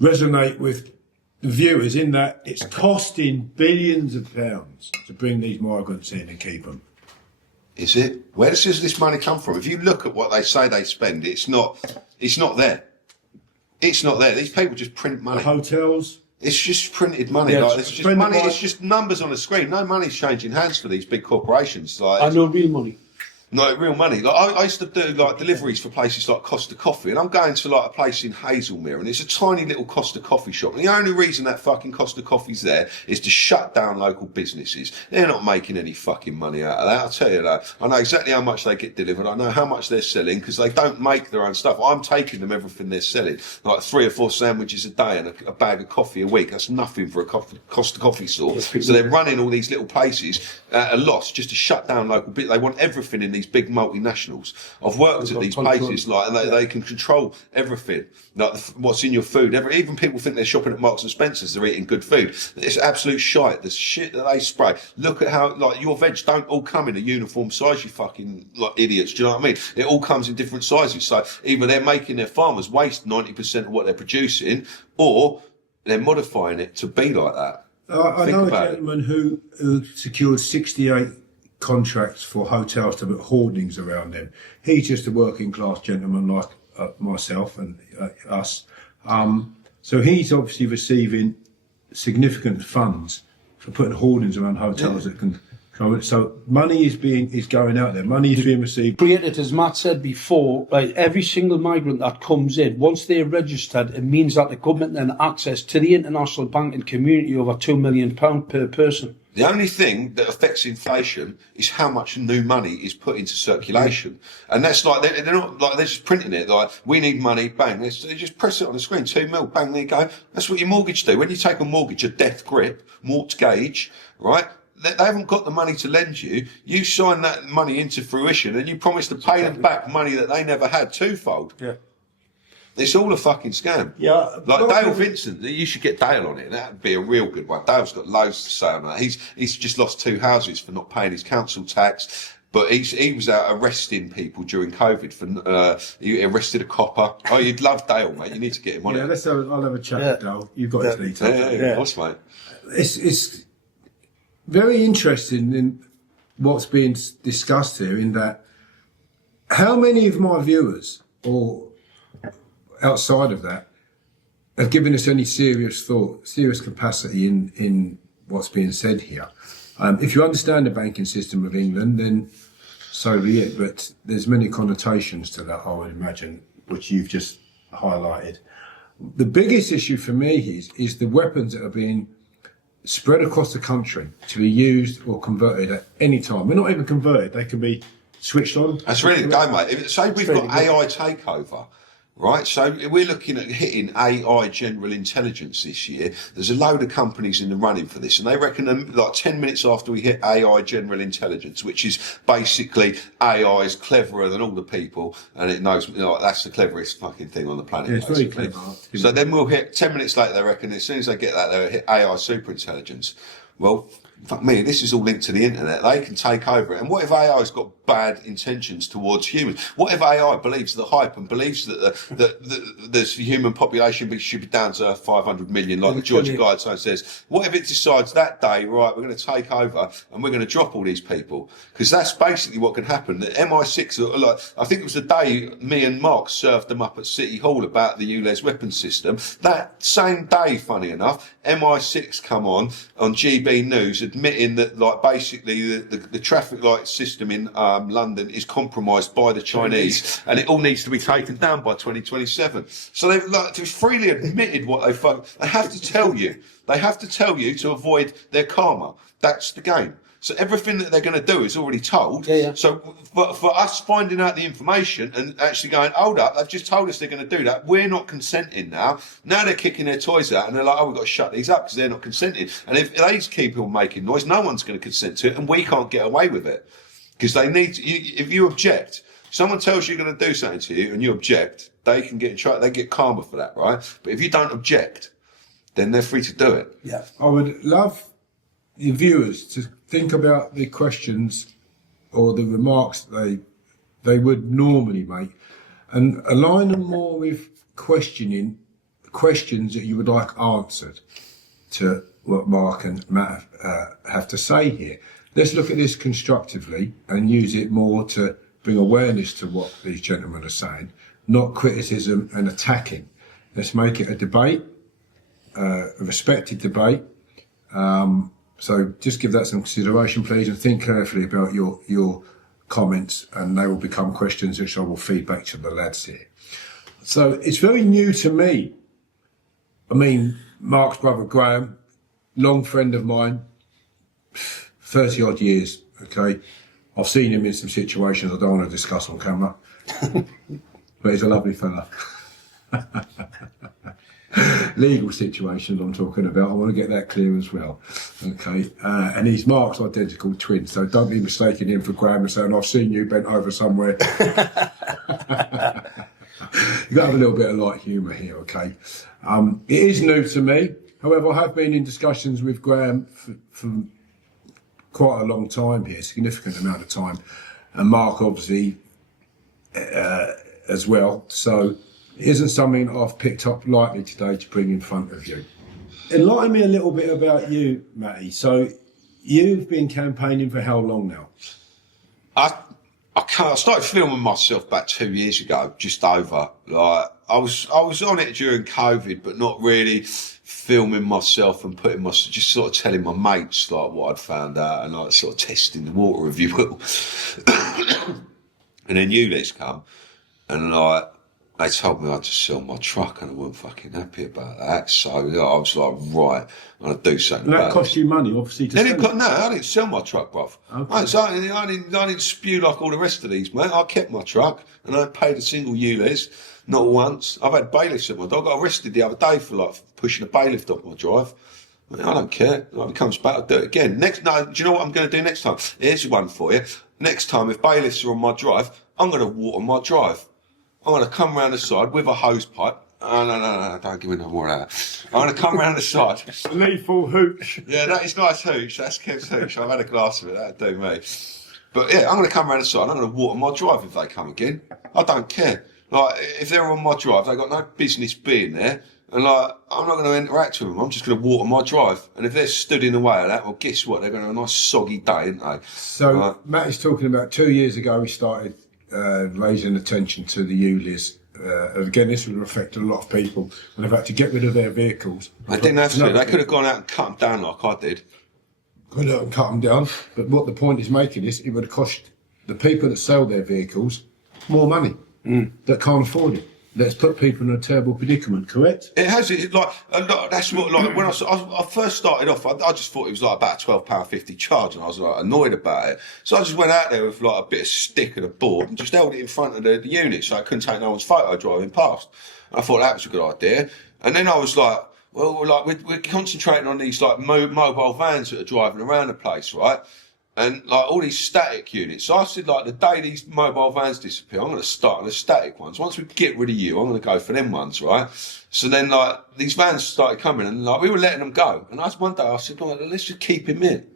resonate with the viewers in that it's costing billions of pounds to bring these migrants in and keep them. Is it? Where does this money come from? If you look at what they say they spend, it's not there. It's not there. These people just print money. The hotels. It's just printed money. Yeah, like, it's just money. It's just numbers on a screen. No money's changing hands for these big corporations. Like, I know real money. No, real money. Like I used to do like deliveries for places like Costa Coffee, and I'm going to like a place in Hazelmere, and it's a tiny little Costa Coffee shop. And the only reason that fucking Costa Coffee's there is to shut down local businesses. They're not making any fucking money out of that. I'll tell you that. I know exactly how much they get delivered. I know how much they're selling because they don't make their own stuff. I'm taking them everything they're selling, like 3 or 4 sandwiches a day and a bag of coffee a week. That's nothing for a Costa Coffee store. So they're running all these little places at a loss just to shut down local business. They want everything in these big multinationals. I've worked at these places, like, and they can control everything, like what's in your food. Even people think they're shopping at Marks and Spencer's, they're eating good food. It's absolute shite. The shit that they spray. Look at how, like, your veg don't all come in a uniform size, you fucking, like, idiots. Do you know what I mean? It all comes in different sizes. So either they're making their farmers waste 90% of what they're producing, or they're modifying it to be like that. I know a gentleman who secured 68 contracts for hotels to put hoardings around them. He's just a working class gentleman like myself and us. So he's obviously receiving significant funds for putting hoardings around hotels that can. So money is going out there. Money is being received. Created, as Matt said before, like every single migrant that comes in, once they're registered, it means that the government then access to the international banking community over £2 million per person. The only thing that affects inflation is how much new money is put into circulation. And that's like, they're not like, they're just printing it like, we need money, bang, they just press it on the screen, 2 mil, bang, there you go. That's what your mortgage do. When you take a mortgage, a death grip, mortgage, right? They haven't got the money to lend you. You sign that money into fruition and you promise to pay them back money that they never had twofold. Yeah. It's all a fucking scam. Yeah. Like Dale Vincent, you should get Dale on it. That'd be a real good one. Dale's got loads to say on that. He's just lost 2 houses for not paying his council tax. But he was out arresting people during COVID for, he arrested a copper. Oh, you'd love Dale, mate. You need to get him on it. I'll have a chat with Dale. You've got his details. Yeah, of course, mate. It's very interesting in what's being discussed here, in that how many of my viewers or outside of that have given us any serious thought, serious capacity in what's being said here. If you understand the banking system of England, then so be it, but there's many connotations to that, I would imagine, which you've just highlighted. The biggest issue for me is the weapons that are being spread across the country to be used or converted at any time. They're not even converted, they can be switched on. That's really the game, mate. Say we've got AI takeover, right? So we're looking at hitting AI general intelligence this year. There's a load of companies in the running for this, and they reckon like 10 minutes after we hit AI general intelligence, which is basically AI is cleverer than all the people, and it knows, that's the cleverest fucking thing on the planet. Yeah, it's very clever. So then we'll hit 10 minutes later, they reckon as soon as they get that, they'll hit AI super intelligence. Well, fuck me, this is all linked to the internet. They can take over it. And what if AI's got bad intentions towards humans? What if AI believes the hype and believes that the human population should be down to 500 million, like the Georgia Guideline says? What if it decides that day, right, we're going to take over and we're going to drop all these people? Because that's basically what could happen. The MI6, like, I think it was the day me and Mark served them up at City Hall about the ULEZ weapon system. That same day, funny enough, MI6 come on GB News admitting that, like, basically the traffic light system in London is compromised by the Chinese, and it all needs to be taken down by 2027. So they've just freely admitted what they have to tell you. They have to tell you to avoid their karma. That's the game. So everything that they're going to do is already told. Yeah. So for us finding out the information and actually going, hold up, they've just told us they're going to do that. We're not consenting now. Now they're kicking their toys out and they're like, oh, we've got to shut these up because they're not consenting. And if they keep on making noise, no one's going to consent to it, and we can't get away with it. Because they need to, if you object, someone tells you you're going to do something to you and you object, they can get in trouble. They get karma for that, right? But if you don't object, then they're free to do it. Yeah. I would love your viewers to think about the questions or the remarks they would normally make, and align them more with questions that you would like answered to what Mark and Matt have to say here. Let's look at this constructively and use it more to bring awareness to what these gentlemen are saying, not criticism and attacking. Let's make it a debate, a respected debate. So just give that some consideration, please, and think carefully about your comments, and they will become questions which I will feed back to the lads here. So it's very new to me. I mean, Mark's brother Graham, long friend of mine, 30 odd years, okay? I've seen him in some situations I don't want to discuss on camera, but he's a lovely fella. legal situations I'm talking about. I want to get that clear as well. Okay, and he's Mark's identical twin, so don't be mistaking him for Graham and saying, I've seen you bent over somewhere. You've got to have a little bit of light humour here, okay? It is new to me. However, I have been in discussions with Graham for quite a long time here, significant amount of time, and Mark obviously as well. So it isn't something I've picked up lightly today to bring in front of you. Enlighten me a little bit about you, Matty. So you've been campaigning for how long now? I started filming myself about 2 years ago, just over. Like I was on it during COVID, but not really filming myself and putting myself, just sort of telling my mates like what I'd found out and like sort of testing the water, if you will. And then ULEZ come, and like they told me I had to sell my truck, and I wasn't fucking happy about that. So I was like, right, I'm gonna do something. And that cost you money, obviously. To I didn't sell my truck, bruv. Okay. I didn't spew like all the rest of these, mate. I kept my truck, and I paid a single ULEZ, not once. I've had bailiffs at my door. I got arrested the other day for like pushing a bailiff up my drive. I don't care. If it comes back, I'll do it again. Do you know what I'm going to do next time? Here's one for you. Next time, if bailiffs are on my drive, I'm going to water my drive. I'm going to come round the side with a hose pipe. No, don't give me no more of that. I'm going to come round the side. Lethal hooch. Yeah, that is nice hooch. That's Kev's hooch. I've had a glass of it. That'd do me. But yeah, I'm going to come round the side. I'm going to water my drive if they come again. I don't care. Like, if they're on my drive, they've got no business being there. And like, I'm not going to interact with them. I'm just going to water my drive. And if they're stood in the way of that, well, guess what? They're going to have a nice soggy day, aren't they? So Matt is talking about 2 years ago. He started raising attention to the ULEZ. Again, this will affect a lot of people, and they've had to get rid of their vehicles. They didn't have to. They could have gone out and cut them down like I did. Could have cut them down. But what the point is making is, it would have cost the people that sell their vehicles more money that can't afford it. Let's put people in a terrible predicament, correct? It has. It's like a lot. That's what. Like when I first started off, I just thought it was like about £12.50 charge, and I was like annoyed about it. So I just went out there with like a bit of stick and a board, and just held it in front of the unit, so I couldn't take no one's photo driving past. And I thought that was a good idea. And then I was like, well, like we're concentrating on these like mobile vans that are driving around the place, right? And like all these static units. So I said, like, the day these mobile vans disappear, I'm going to start on the static ones. Once we get rid of you, I'm going to go for them ones, right? So then, like, these vans started coming, and like we were letting them go. And one day I said, like, let's just keep him in.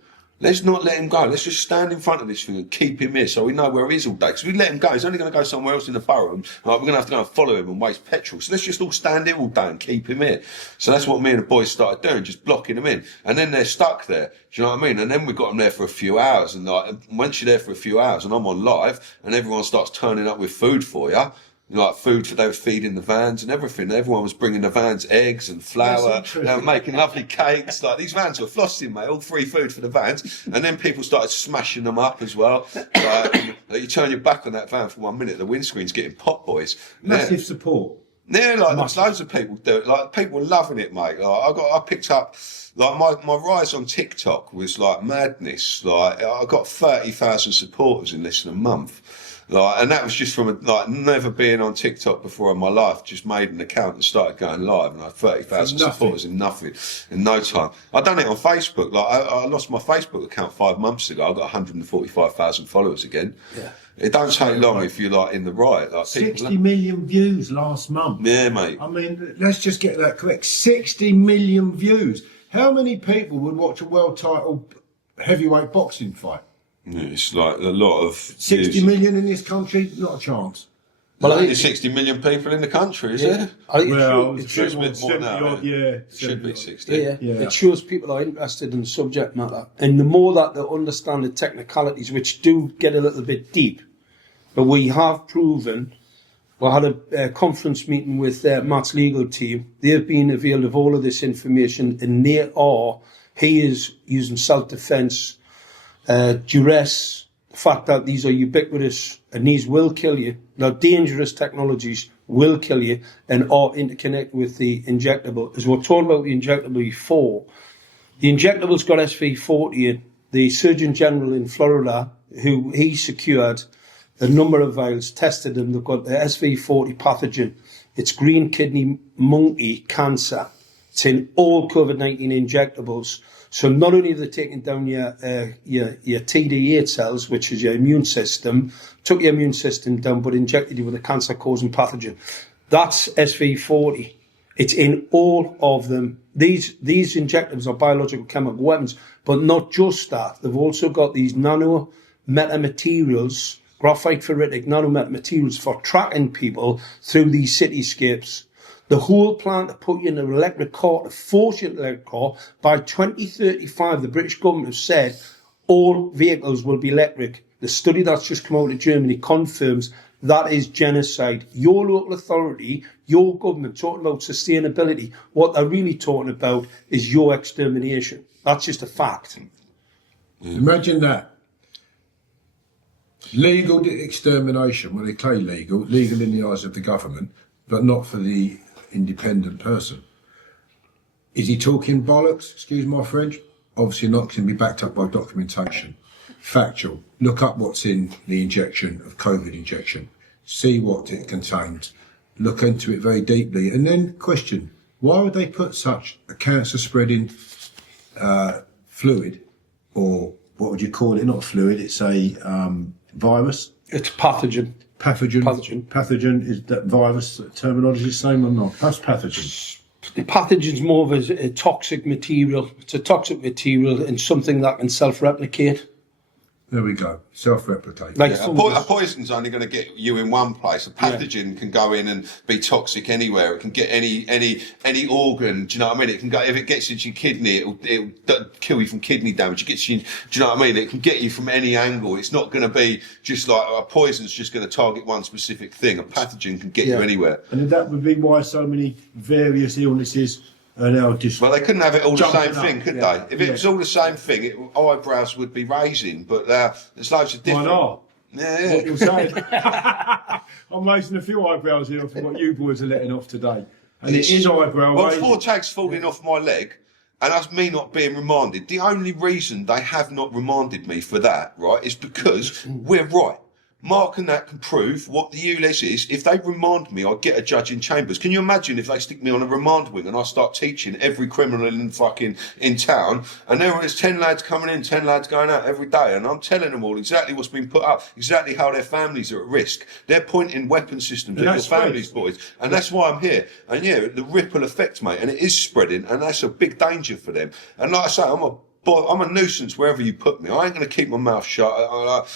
Let's not let him go. Let's just stand in front of this thing and keep him here so we know where he is all day. Because if we let him go, he's only going to go somewhere else in the borough, and like, we're going to have to go and follow him and waste petrol. So let's just all stand here all day and keep him here. So that's what me and the boys started doing, just blocking them in. And then they're stuck there. Do you know what I mean? And then we got them there for a few hours. And like, once you're there for a few hours and I'm on live and everyone starts turning up with food for you, like food for they were feeding the vans and everything. Everyone was bringing the vans eggs and flour. They were making lovely cakes. Like these vans were flossing, mate. All free food for the vans. And then people started smashing them up as well. Like, you turn your back on that van for 1 minute, the windscreen's getting popped, boys. Massive support. Yeah, like loads of people do it. Like people were loving it, mate. Like I picked up. Like my rise on TikTok was like madness. Like I got 30,000 supporters in less than a month. Like, and that was just from never being on TikTok before in my life. Just made an account and started going live, and I had 30,000 supporters in no time. I done it on Facebook. Like I lost my Facebook account 5 months ago. I got 145,000 followers again. Yeah, it don't take long if you're like in the right. Like 60 million views last month. Yeah, mate. I mean, let's just get that correct. 60 million views. How many people would watch a world title heavyweight boxing fight? Yeah, it's like a lot of 60 million in this country, not a chance. Well, I think there's 60 million people in the country, is there? Well, it should be more now. It should be 60. Yeah. It shows people are interested in subject matter, and the more that they understand the technicalities, which do get a little bit deep, but we have proven. We had a conference meeting with Matt's legal team. They've been availed of all of this information, and he is using self-defence. Duress, the fact that these are ubiquitous and these will kill you. Now, dangerous technologies will kill you and are interconnected with the injectable. As we're talking about the injectable before, the injectable's got SV40 in. The Surgeon General in Florida, who he secured a number of vials, tested them. They've got the SV40 pathogen. It's green kidney monkey cancer. It's in all COVID-19 injectables. So not only have they taken down your TD8 cells, which is your immune system, took your immune system down, but injected you with a cancer-causing pathogen. That's SV40. It's in all of them. These injectables are biological chemical weapons, but not just that. They've also got these nano metamaterials, graphite ferritic nanometamaterials for tracking people through these cityscapes. The whole plan to put you in an electric car, to force you into an electric car, by 2035, the British government has said all vehicles will be electric. The study that's just come out of Germany confirms that is genocide. Your local authority, your government talking about sustainability, what they're really talking about is your extermination. That's just a fact. Imagine that. Legal extermination, well, they claim legal in the eyes of the government, but not for the independent person. Is he talking bollocks? Excuse my French. Obviously not, can be backed up by documentation. Factual. Look up what's in the injection of COVID injection. See what it contains. Look into it very deeply, and then question: why would they put such a cancer-spreading fluid, or what would you call it? Not fluid. It's a virus. It's pathogen. Pathogen, is that virus terminology the same or not? That's pathogen. The pathogen's more of a toxic material. It's a toxic material and something that can self-replicate. There we go. Self-replicate. Like a poison's only going to get you in one place. A pathogen can go in and be toxic anywhere. It can get any organ. Do you know what I mean? It can go, if it gets into your kidney, it'll kill you from kidney damage. It gets you. Do you know what I mean? It can get you from any angle. It's not going to be just like a poison's just going to target one specific thing. A pathogen can get you anywhere. And that would be why so many various illnesses are now well, they couldn't have it all the same thing, could they? If it was all the same thing, eyebrows would be raising. But there's loads of different. Why not? Yeah. What you're saying. I'm raising a few eyebrows here for what you boys are letting off today. And it is eyebrow well, raising. 4 tags falling off my leg, and that's me not being remanded. The only reason they have not remanded me for that, right, is because we're right. Mark and that can prove what the ULEZ is. If they remand me, I get a judge in chambers. Can you imagine if they stick me on a remand wing and I start teaching every criminal in town, and there's 10 lads coming in, 10 lads going out every day, and I'm telling them all exactly what's been put up, exactly how their families are at risk. They're pointing weapon systems at your families, boys, and that's why I'm here. And yeah, the ripple effect, mate, and it is spreading, and that's a big danger for them. And like I say, I'm a nuisance wherever you put me. I ain't going to keep my mouth shut.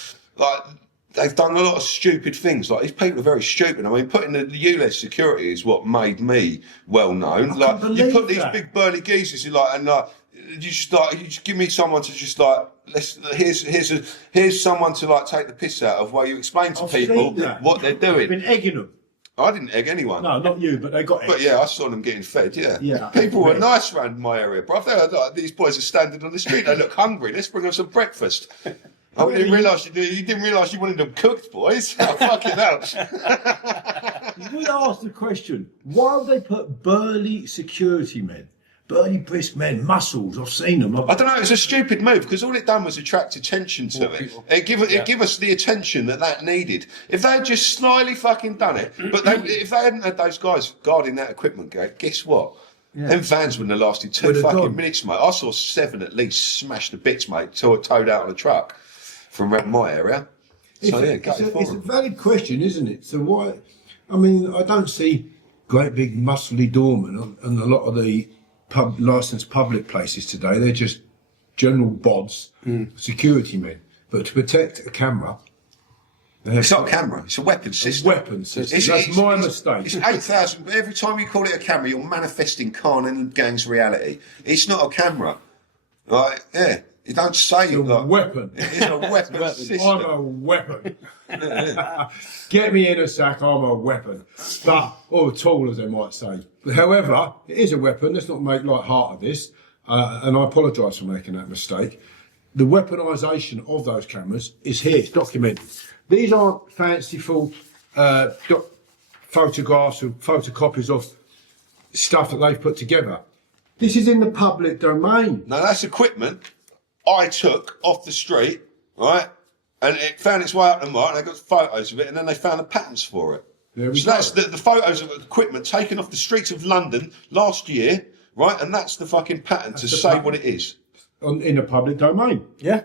They've done a lot of stupid things. Like, these people are very stupid. I mean, putting the ULEZ security is what made me well known. Like, you put these big burly geezers, you just give me someone to just like, here's someone to like take the piss out of while you explain to people what they're doing. You've been egging them. I didn't egg anyone. No, not you, but they got egged. But yeah, I saw them getting fed, yeah. People were nice around my area, bro. These boys are standing on the street, they look hungry. Let's bring them some breakfast. I didn't realise you wanted them cooked, boys. Oh, fucking hell. You would ask the question, why would they put burly security men, burly brisk men, muscles? I've seen them. I don't know, it was a stupid move because all it done was attract attention to it. It give us the attention that needed. If they had just slyly fucking done it, but if they hadn't had those guys guarding that equipment gate, guess what? Yeah. Them vans wouldn't have lasted 2 fucking minutes, mate. I saw 7 at least smashed to bits, mate, towed out on a truck from around my area. So it's a valid question, isn't it? So why? I mean, I don't see great big muscly doormen on a lot of the licensed public places today. They're just general bods, security men. But to protect a camera, it's not a camera, it's a weapon system. That's my mistake. It's 8,000, but every time you call it a camera, you're manifesting Khan and the gang's reality. It's not a camera. Right? Yeah. You don't say it's a weapon. It's a weapon system. I'm a weapon. Get me in a sack, I'm a weapon. Or a tool, as they might say. However, it is a weapon. Let's not make light heart of this. And I apologise for making that mistake. The weaponisation of those cameras is here. It's documented. These aren't fanciful photographs or photocopies of stuff that they've put together. This is in the public domain. No, that's equipment I took off the street, right? And it found its way up the mark, and they got photos of it, and then they found the patents for it. So that's the photos of equipment taken off the streets of London last year, right? And that's the fucking patent to say what it is. In the public domain. Yeah.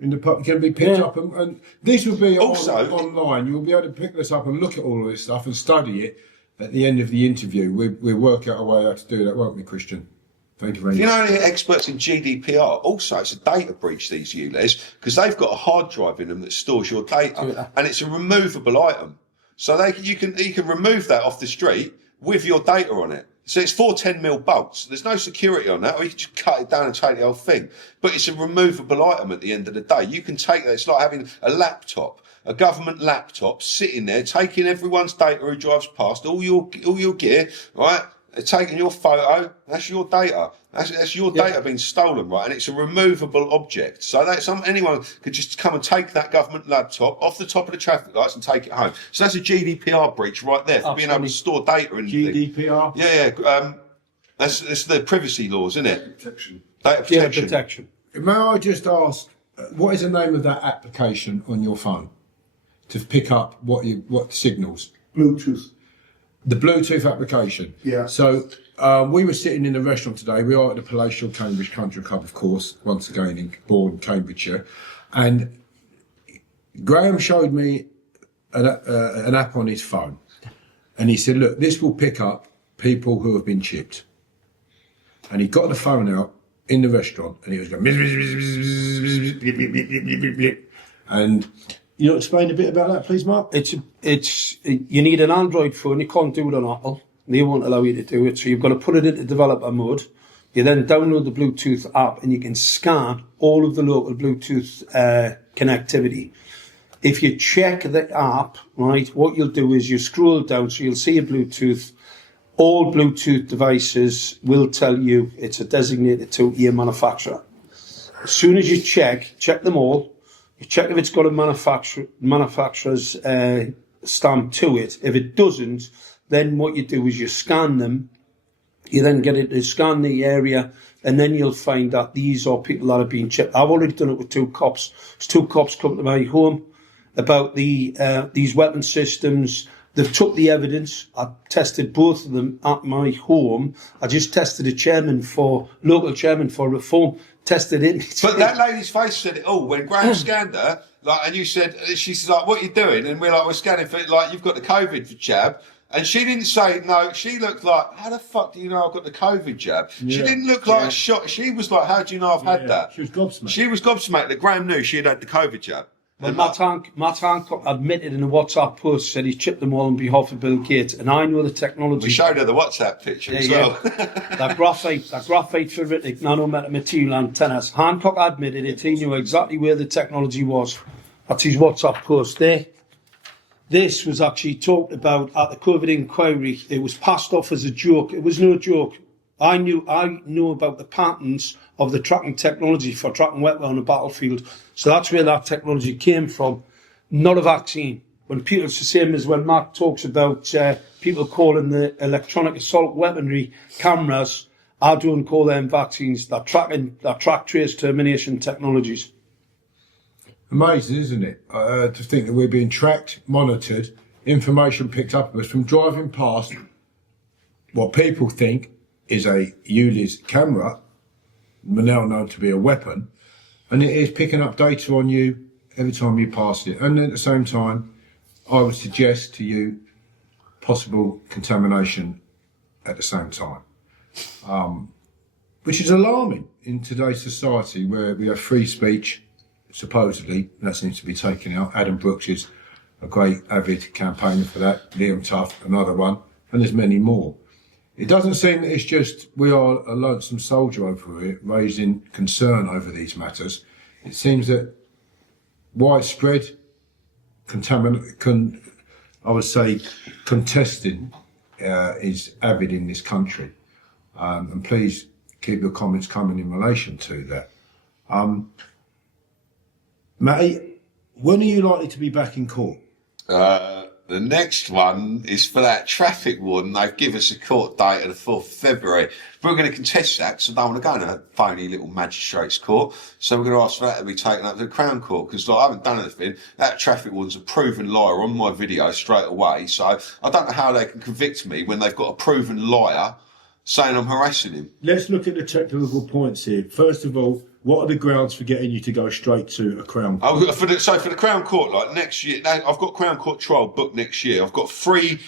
In the public, can be picked up, and this will be Also, online. You'll be able to pick this up and look at all of this stuff and study it. At the end of the interview, we'll work out a way how to do that, won't we, Christian? Thank you very much. You know, any experts in GDPR, also it's a data breach, these ULEZ, because they've got a hard drive in them that stores your data, and it's a removable item. So you can remove that off the street with your data on it. So it's 4 10mm bolts. There's no security on that, or you can just cut it down and take the whole thing. But it's a removable item at the end of the day. You can take that. It's like having a laptop, a government laptop, sitting there, taking everyone's data who drives past, all your gear, right? Taking your photo, that's your data. That's your data being stolen, right? And it's a removable object. So anyone could just come and take that government laptop off the top of the traffic lights and take it home. So that's a GDPR breach right there for being able to store data in GDPR? Yeah. That's the privacy laws, isn't it? Data protection. May I just ask, what is the name of that application on your phone to pick up what signals? Bluetooth. The Bluetooth application. Yeah. So we were sitting in a restaurant today. We are at the Palatial Cambridge Country Club, of course, once again in Bourne, Cambridgeshire. And Graham showed me an app on his phone. And he said, look, this will pick up people who have been chipped. And he got the phone out in the restaurant and he was going, and you know, explain a bit about that, please, Mark. You need an Android phone. You can't do it on Apple. They won't allow you to do it. So you've got to put it into developer mode. You then download the Bluetooth app and you can scan all of the local Bluetooth connectivity. If you check the app, right, what you'll do is you scroll down, so you'll see a Bluetooth. All Bluetooth devices will tell you it's a designated two-year manufacturer. As soon as you check them all. You check if it's got a manufacturer's stamp to it. If it doesn't, then what you do is you scan them. You then get it to scan the area, and then you'll find that these are people that have been chipped. I've already done it with 2 cops. There's 2 cops come to my home about these weapon systems. They've took the evidence. I tested both of them at my home. I just tested local chairman for reform. Tested it. But that lady's face said it all. When Graham scanned her, and you said, she's like, what are you doing? And we're like, we're scanning for, you've got the COVID jab. And she didn't say, no, she looked like, how the fuck do you know I've got the COVID jab? Yeah. She didn't look like a shot. She was like, how do you know I've had that? She was gobsmacked. She was gobsmacked that Graham knew she had the COVID jab. Well, Matt Hancock admitted in a WhatsApp post, said he chipped them all on behalf of Bill Gates, and I know the technology. We showed her the WhatsApp picture as well. that graphite ferritic nanomaterial antennas. Hancock admitted it. He knew exactly where the technology was. That's his WhatsApp post there. This was actually talked about at the COVID inquiry. It was passed off as a joke. It was no joke. I know about the patents of the tracking technology for tracking weapons on a battlefield. So that's where that technology came from, not a vaccine. When people, it's the same as when Mark talks about people calling the electronic assault weaponry cameras. I don't call them vaccines. They're track trace termination technologies. Amazing, isn't it? To think that we're being tracked, monitored, information picked up of us from driving past what people think is a ULEZ camera, now known to be a weapon, and it is picking up data on you every time you pass it. And at the same time, I would suggest to you possible contamination at the same time, which is alarming in today's society where we have free speech, supposedly. That seems to be taken out. Adam Brooks is a great avid campaigner for that. Liam Tough, another one, and there's many more. It doesn't seem that it's just we are a lonesome soldier over it, raising concern over these matters. It seems that widespread contesting is avid in this country. And please keep your comments coming in relation to that. Matty, when are you likely to be back in court? the next one is for that traffic warden. They've given us a court date of the 4th of February. We're going to contest that because I don't want to go in a phony little magistrate's court. So we're going to ask for that to be taken up to the Crown Court because I haven't done anything. That traffic warden's a proven liar on my video straight away. So I don't know how they can convict me when they've got a proven liar saying I'm harassing him. Let's look at the technical points here. First of all, what are the grounds for getting you to go straight to a Crown Court? Oh, for the Crown Court, like next year, I've got Crown Court trial booked next year. I've got three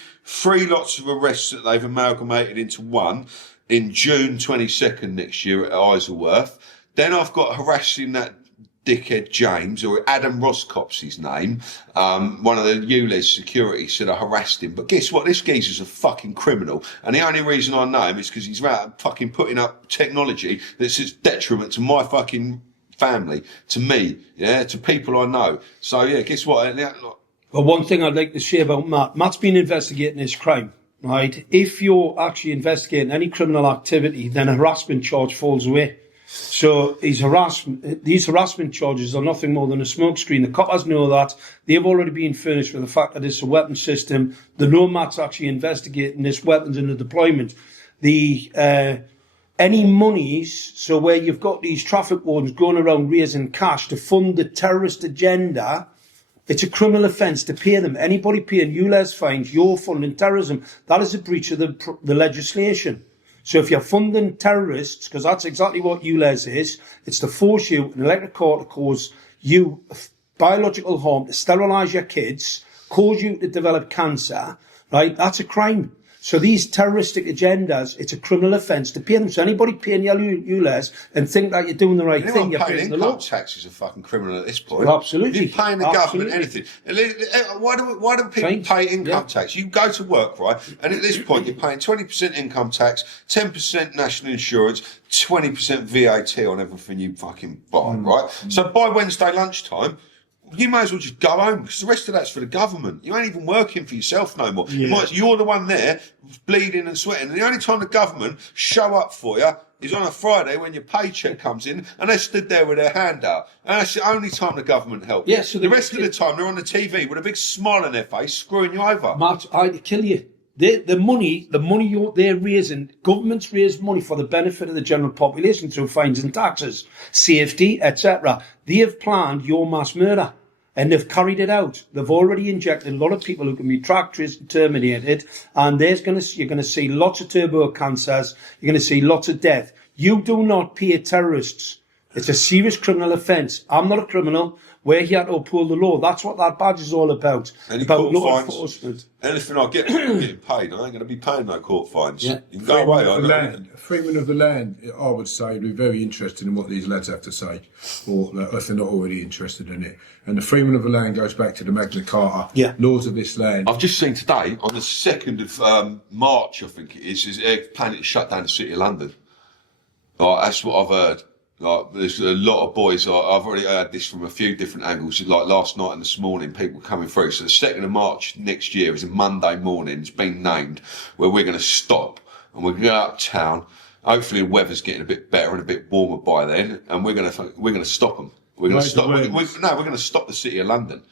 lots of arrests that they've amalgamated into one in June 22nd next year at Isleworth. Then I've got harassing that dickhead James, or Adam Roscopp's his name. One of the ULEZ security said I harassed him. But guess what? This geezer's a fucking criminal. And the only reason I know him is because he's out fucking putting up technology that's just detriment to my fucking family, to me, yeah, to people I know. So, yeah, guess what? Well, one thing I'd like to say about Matt's been investigating this crime, right? If you're actually investigating any criminal activity, then a harassment charge falls away. So these harassment charges are nothing more than a smokescreen. The coppers know that. They've already been furnished with the fact that it's a weapon system. They know Matt's actually investigating this weapons in the deployment. Any monies, so where you've got these traffic wardens going around raising cash to fund the terrorist agenda, it's a criminal offence to pay them. Anybody paying ULEZ fines, you're funding terrorism. That is a breach of the legislation. So if you're funding terrorists, because that's exactly what ULEZ is, it's to force you, an electric car to cause you biological harm, to sterilise your kids, cause you to develop cancer, right? That's a crime. So these terroristic agendas, it's a criminal offence to pay them. So anybody paying your ULEZ and think that you're doing the right thing, you're paying the law. Income tax is a fucking criminal at this point. Well, absolutely. You're paying the government anything. Why do people pay income tax? You go to work, right, and at this point you're paying 20% income tax, 10% national insurance, 20% VAT on everything you fucking buy, right? So by Wednesday lunchtime, you may as well just go home because the rest of that's for the government. You ain't even working for yourself no more. Yeah. You're the one there bleeding and sweating. And the only time the government show up for you is on a Friday when your paycheck comes in and they stood there with their hand out. And that's the only time the government helps. Yeah, so the rest of the time they're on the TV with a big smile on their face screwing you over. Matt, I'd kill you. The money they're raising, governments raise money for the benefit of the general population through fines and taxes, safety, etc. They have planned your mass murder. And they've carried it out. They've already injected a lot of people who can be tracked, traced, and terminated. And you're going to see lots of turbo cancers. You're going to see lots of death. You do not pay terrorists. It's a serious criminal offence. I'm not a criminal. We're here to uphold the law. That's what that badge is all about. Any about court law fines, enforcement. anything I get, I'm getting paid. I ain't going to be paying no court fines. Yeah. You can go away. Freeman of the land, I would say, would be very interested in what these lads have to say, or if they're not already interested in it. And the Freeman of the land goes back to the Magna Carta, laws of this land. I've just seen today, on the 2nd of March, I think it is they're planning to shut down the City of London. That's what I've heard. Like, there's a lot of boys, I've already heard this from a few different angles, like last night and this morning, people coming through. So the 2nd of March next year is a Monday morning, it's been named, where we're going to stop and we're going to go uptown. Hopefully the weather's getting a bit better and a bit warmer by then, and we're going to stop them. We're going to stop. We're going to stop the City of London.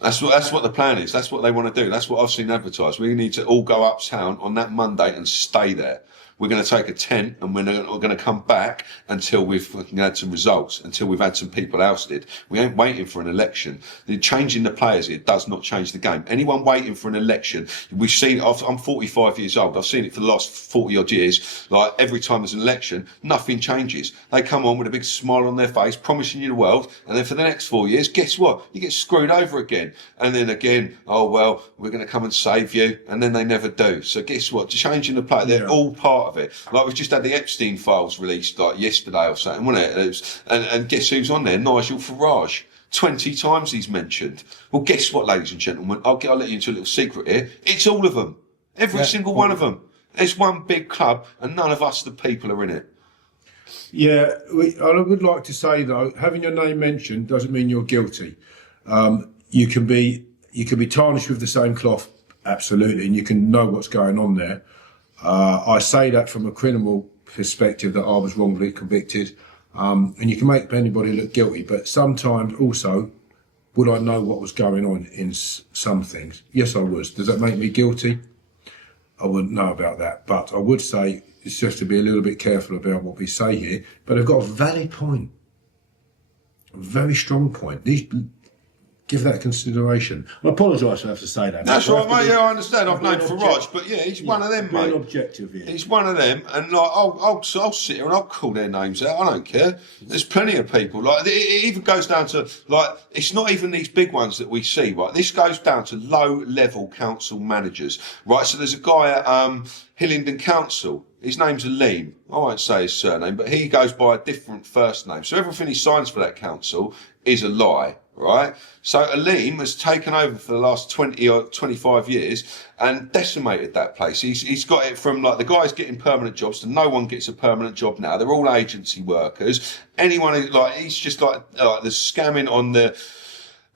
That's what the plan is. That's what they want to do. That's what I've seen advertised. We need to all go uptown on that Monday and stay there. We're going to take a tent and we're going to come back until we've had some results, until we've had some people ousted. We ain't waiting for an election. Changing the players here does not change the game. Anyone waiting for an election, we've seen, I'm 45 years old, I've seen it for the last 40 odd years, like every time there's an election, nothing changes. They come on with a big smile on their face, promising you the world, and then for the next 4 years, guess what? You get screwed over again. And then again, oh well, we're going to come and save you, and then they never do. So guess what? Changing the play, they're all part of it. Like, we've just had the Epstein files released like yesterday or something, wasn't it? And guess who's on there? Nigel Farage. 20 times he's mentioned. Well, guess what, ladies and gentlemen? I'll let you into a little secret here. It's all of them. Every single one of them. There's one big club, and none of us, the people, are in it. Yeah, I would like to say though, having your name mentioned doesn't mean you're guilty. You can be tarnished with the same cloth, absolutely, and you can know what's going on there. I say that from a criminal perspective, that I was wrongly convicted, and you can make anybody look guilty, but sometimes also would I know what was going on in some things? Yes, I was. Does that make me guilty? I wouldn't know about that, but I would say it's just to be a little bit careful about what we say here. But I've got a valid point, a very strong point. Give that consideration. I apologise for having to say that. That's right, mate. Yeah, I understand. I've known Farage, but yeah, he's one of them, mate. Objective here. He's one of them, and like I'll sit here and I'll call their names out. I don't care. There's plenty of people. Like it even goes down to like it's not even these big ones that we see. Right, this goes down to low-level council managers. Right, so there's a guy at Hillingdon Council. His name's Aleem. I won't say his surname, but he goes by a different first name. So everything he signs for that council is a lie. Right, so Aleem has taken over for the last 20 or 25 years and decimated that place. He's got it from like the guys getting permanent jobs to no one gets a permanent job now. They're all agency workers. Anyone who, like he's just like the scamming on the.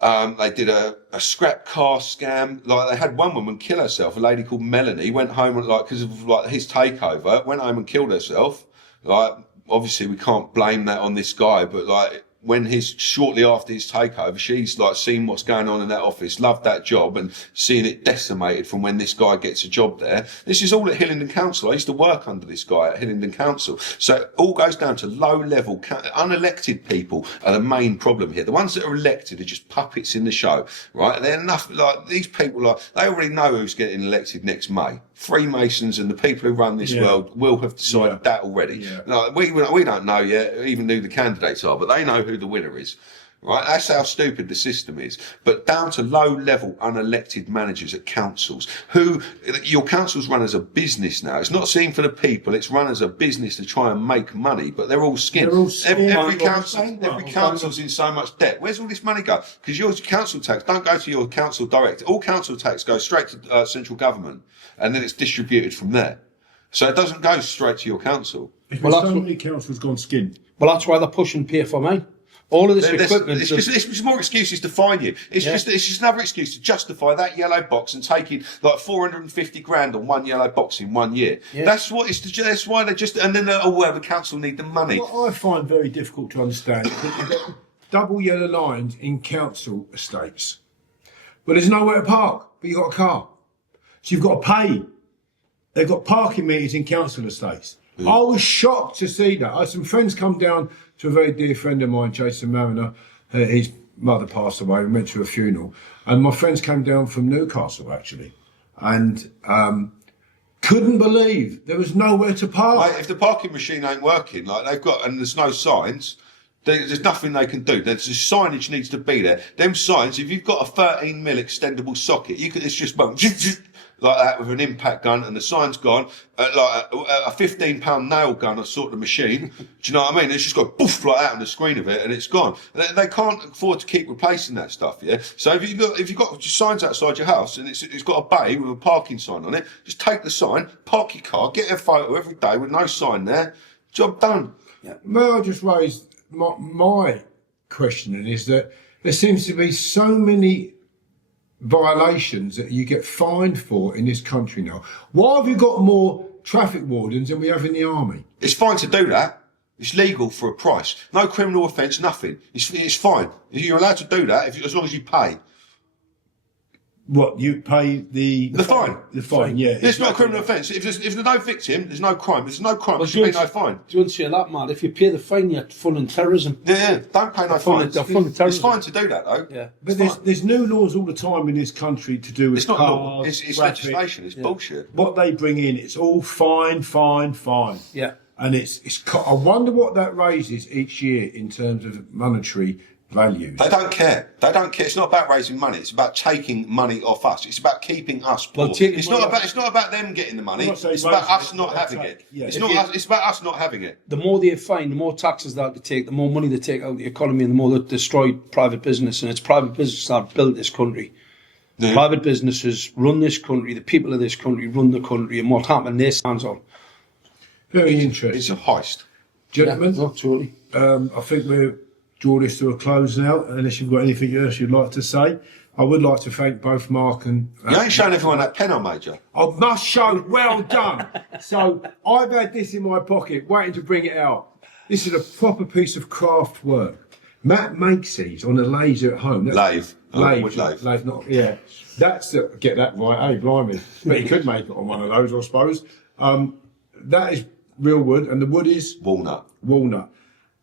They did a scrap car scam. Like they had one woman kill herself. A lady called Melanie went home and like because of like his takeover, went home and killed herself. Like obviously we can't blame that on this guy, but like. When shortly after his takeover, she's like seen what's going on in that office, loved that job and seeing it decimated from when this guy gets a job there. This is all at Hillingdon Council. I used to work under this guy at Hillingdon Council. So it all goes down to low level, unelected people are the main problem here. The ones that are elected are just puppets in the show, right? They're enough, like these people, like they already know who's getting elected next May. Freemasons and the people who run this world will have decided that already. Yeah. Like, we don't know yet even who the candidates are, but they know who the winner is. Right? That's how stupid the system is. But down to low-level, unelected managers at councils, who your councils run as a business now. It's not seen for the people. It's run as a business to try and make money. But they're all skint. Every council's in so much debt. Where's all this money go? Because your council tax don't go to your council director. All council tax goes straight to central government, and then it's distributed from there. So it doesn't go straight to your council. Well, so many councils gone skint. Well, that's why they're pushing pay for me. All of this equipment. It's more excuses to fine you. It's just another excuse to justify that yellow box and taking like 450 grand on one yellow box in 1 year. Yeah. That's what it's. That's why they just and then the council need the money. What I find very difficult to understand is that you've got double yellow lines in council estates. Well, there's nowhere to park, but you've got a car, so you've got to pay. They've got parking meters in council estates. I was shocked to see that. I had some friends come down to a very dear friend of mine, Jason Mariner. His mother passed away. We went to a funeral. And my friends came down from Newcastle, actually. And couldn't believe there was nowhere to park. Mate, if the parking machine ain't working, like they've got, and there's no signs, there's nothing they can do. There's signage needs to be there. Them signs, if you've got a 13mm extendable socket, it's just like that with an impact gun and the sign's gone, like a £15 nail gun or sort of machine. Do you know what I mean? It's just got poof like that on the screen of it and it's gone. They can't afford to keep replacing that stuff, yeah? So if you've got signs outside your house and it's got a bay with a parking sign on it, just take the sign, park your car, get a photo every day with no sign there, job done. Yeah. May I just raise my questioning is that there seems to be so many violations that you get fined for in this country now. Why have you got more traffic wardens than we have in the army? It's fine to do that. It's legal for a price. No criminal offence, nothing. It's fine. You're allowed to do that as long as you pay. What, you pay the fine? The fine, yeah. It's not a criminal offence. If there's no victim, there's no crime. If there's no crime, there should be no fine. Do you want to say that, man? If you pay the fine, you're funding terrorism. Yeah. Don't pay no fines. It's fine to do that, though. Yeah. But there's new laws all the time in this country to do with it's not cars, law. It's legislation. It's bullshit. What they bring in, it's all fine. Yeah. And I wonder what that raises each year in terms of monetary values. They don't care. It's not about raising money. It's about taking money off us. It's about keeping us poor. It's not about them getting the money. It's about us not having it. Yeah. It's about us not having it. The more they fine, the more taxes they take, the more money they take out of the economy, and the more they destroy private business. And it's private business that have built this country. Yeah. Private businesses run this country. The people of this country run the country, and what happened, they stands on. Very interesting. It's a heist, gentlemen. Yeah, totally. I think we're draw this to a close now, unless you've got anything else you'd like to say. I would like to thank both Mark and... you ain't shown everyone that pen I made you. I must show, well done. So I've had this in my pocket, waiting to bring it out. This is a proper piece of craft work. Matt makes these on a laser at home. Lathe. Lathe, Lathe. not, yeah. That's get that right, blimey. But he could make it on one of those, I suppose. That is real wood, and the wood is Walnut.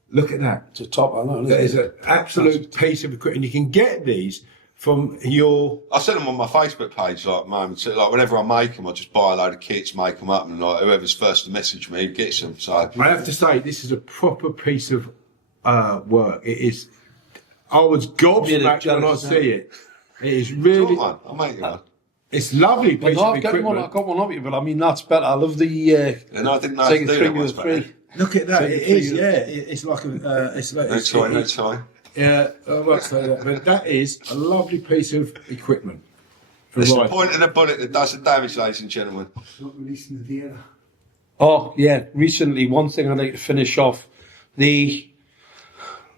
Look at that. It's a top, I know. That is an absolute piece of equipment. You can get these from your... I send them on my Facebook page, like, moments. Like, whenever I make them, I just buy a load of kits, make them up, and like, whoever's first to message me gets them. So I have to say, this is a proper piece of work. It is... I was gobsmacked when I see it. It is really... one. I'll make you one. It's lovely piece of equipment. I got one of you, but I mean, that's better. I love the... and I didn't know how to do that once, mate. Look at that. It is, yeah. It's like a... it's like, No tie. Yeah, I won't say that, but that is a lovely piece of equipment. It's the point of the bullet that does the damage, ladies and gentlemen. Not releasing the data. Oh, yeah. Recently, one thing I'd like to finish off. The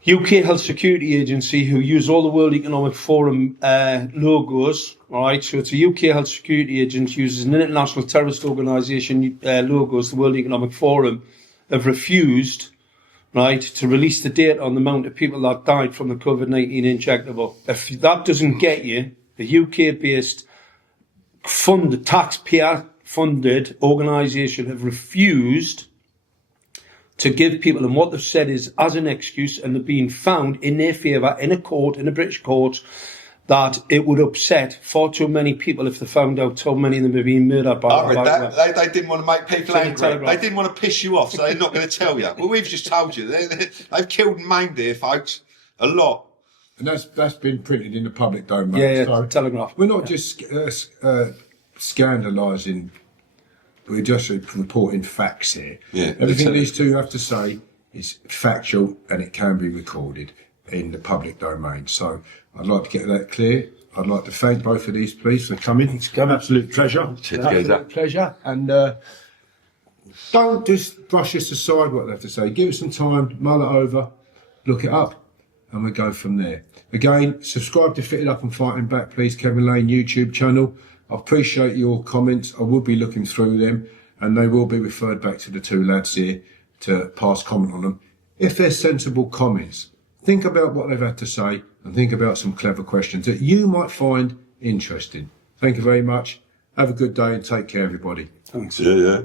UK Health Security Agency, who use all the World Economic Forum logos, all right? So it's a UK Health Security Agency, uses an international terrorist organisation logos, the World Economic Forum, have refused, right, to release the data on the amount of people that died from the COVID-19 injectable. If that doesn't get you, the UK-based taxpayer-funded organisation have refused to give people, and what they've said is, as an excuse, and they're being found in their favour in a court, in a British court, that it would upset far too many people if they found out so many of them are being murdered by... I read that. They didn't want to make people angry. They didn't want to piss you off, so they're not going to tell you. Well, we've just told you. They've killed and maimed here, folks. A lot. And that's been printed in the public domain. Yeah, so Telegraph. We're not just scandalising, we're just reporting facts here. Yeah, everything these two have to say is factual, and it can be recorded in the public domain. So I'd like to get that clear. I'd like to thank both of these police for coming. It's an absolute pleasure. Absolute pleasure. And don't just brush us aside what they have to say. Give us some time, mull it over, look it up, and we'll go from there. Again, subscribe to Fitted Up and Fighting Back, please, Kevin Lane YouTube channel. I appreciate your comments. I will be looking through them, and they will be referred back to the two lads here to pass comment on them. If they're sensible comments, think about what they've had to say and think about some clever questions that you might find interesting. Thank you very much. Have a good day and take care, everybody. Thanks. Yeah.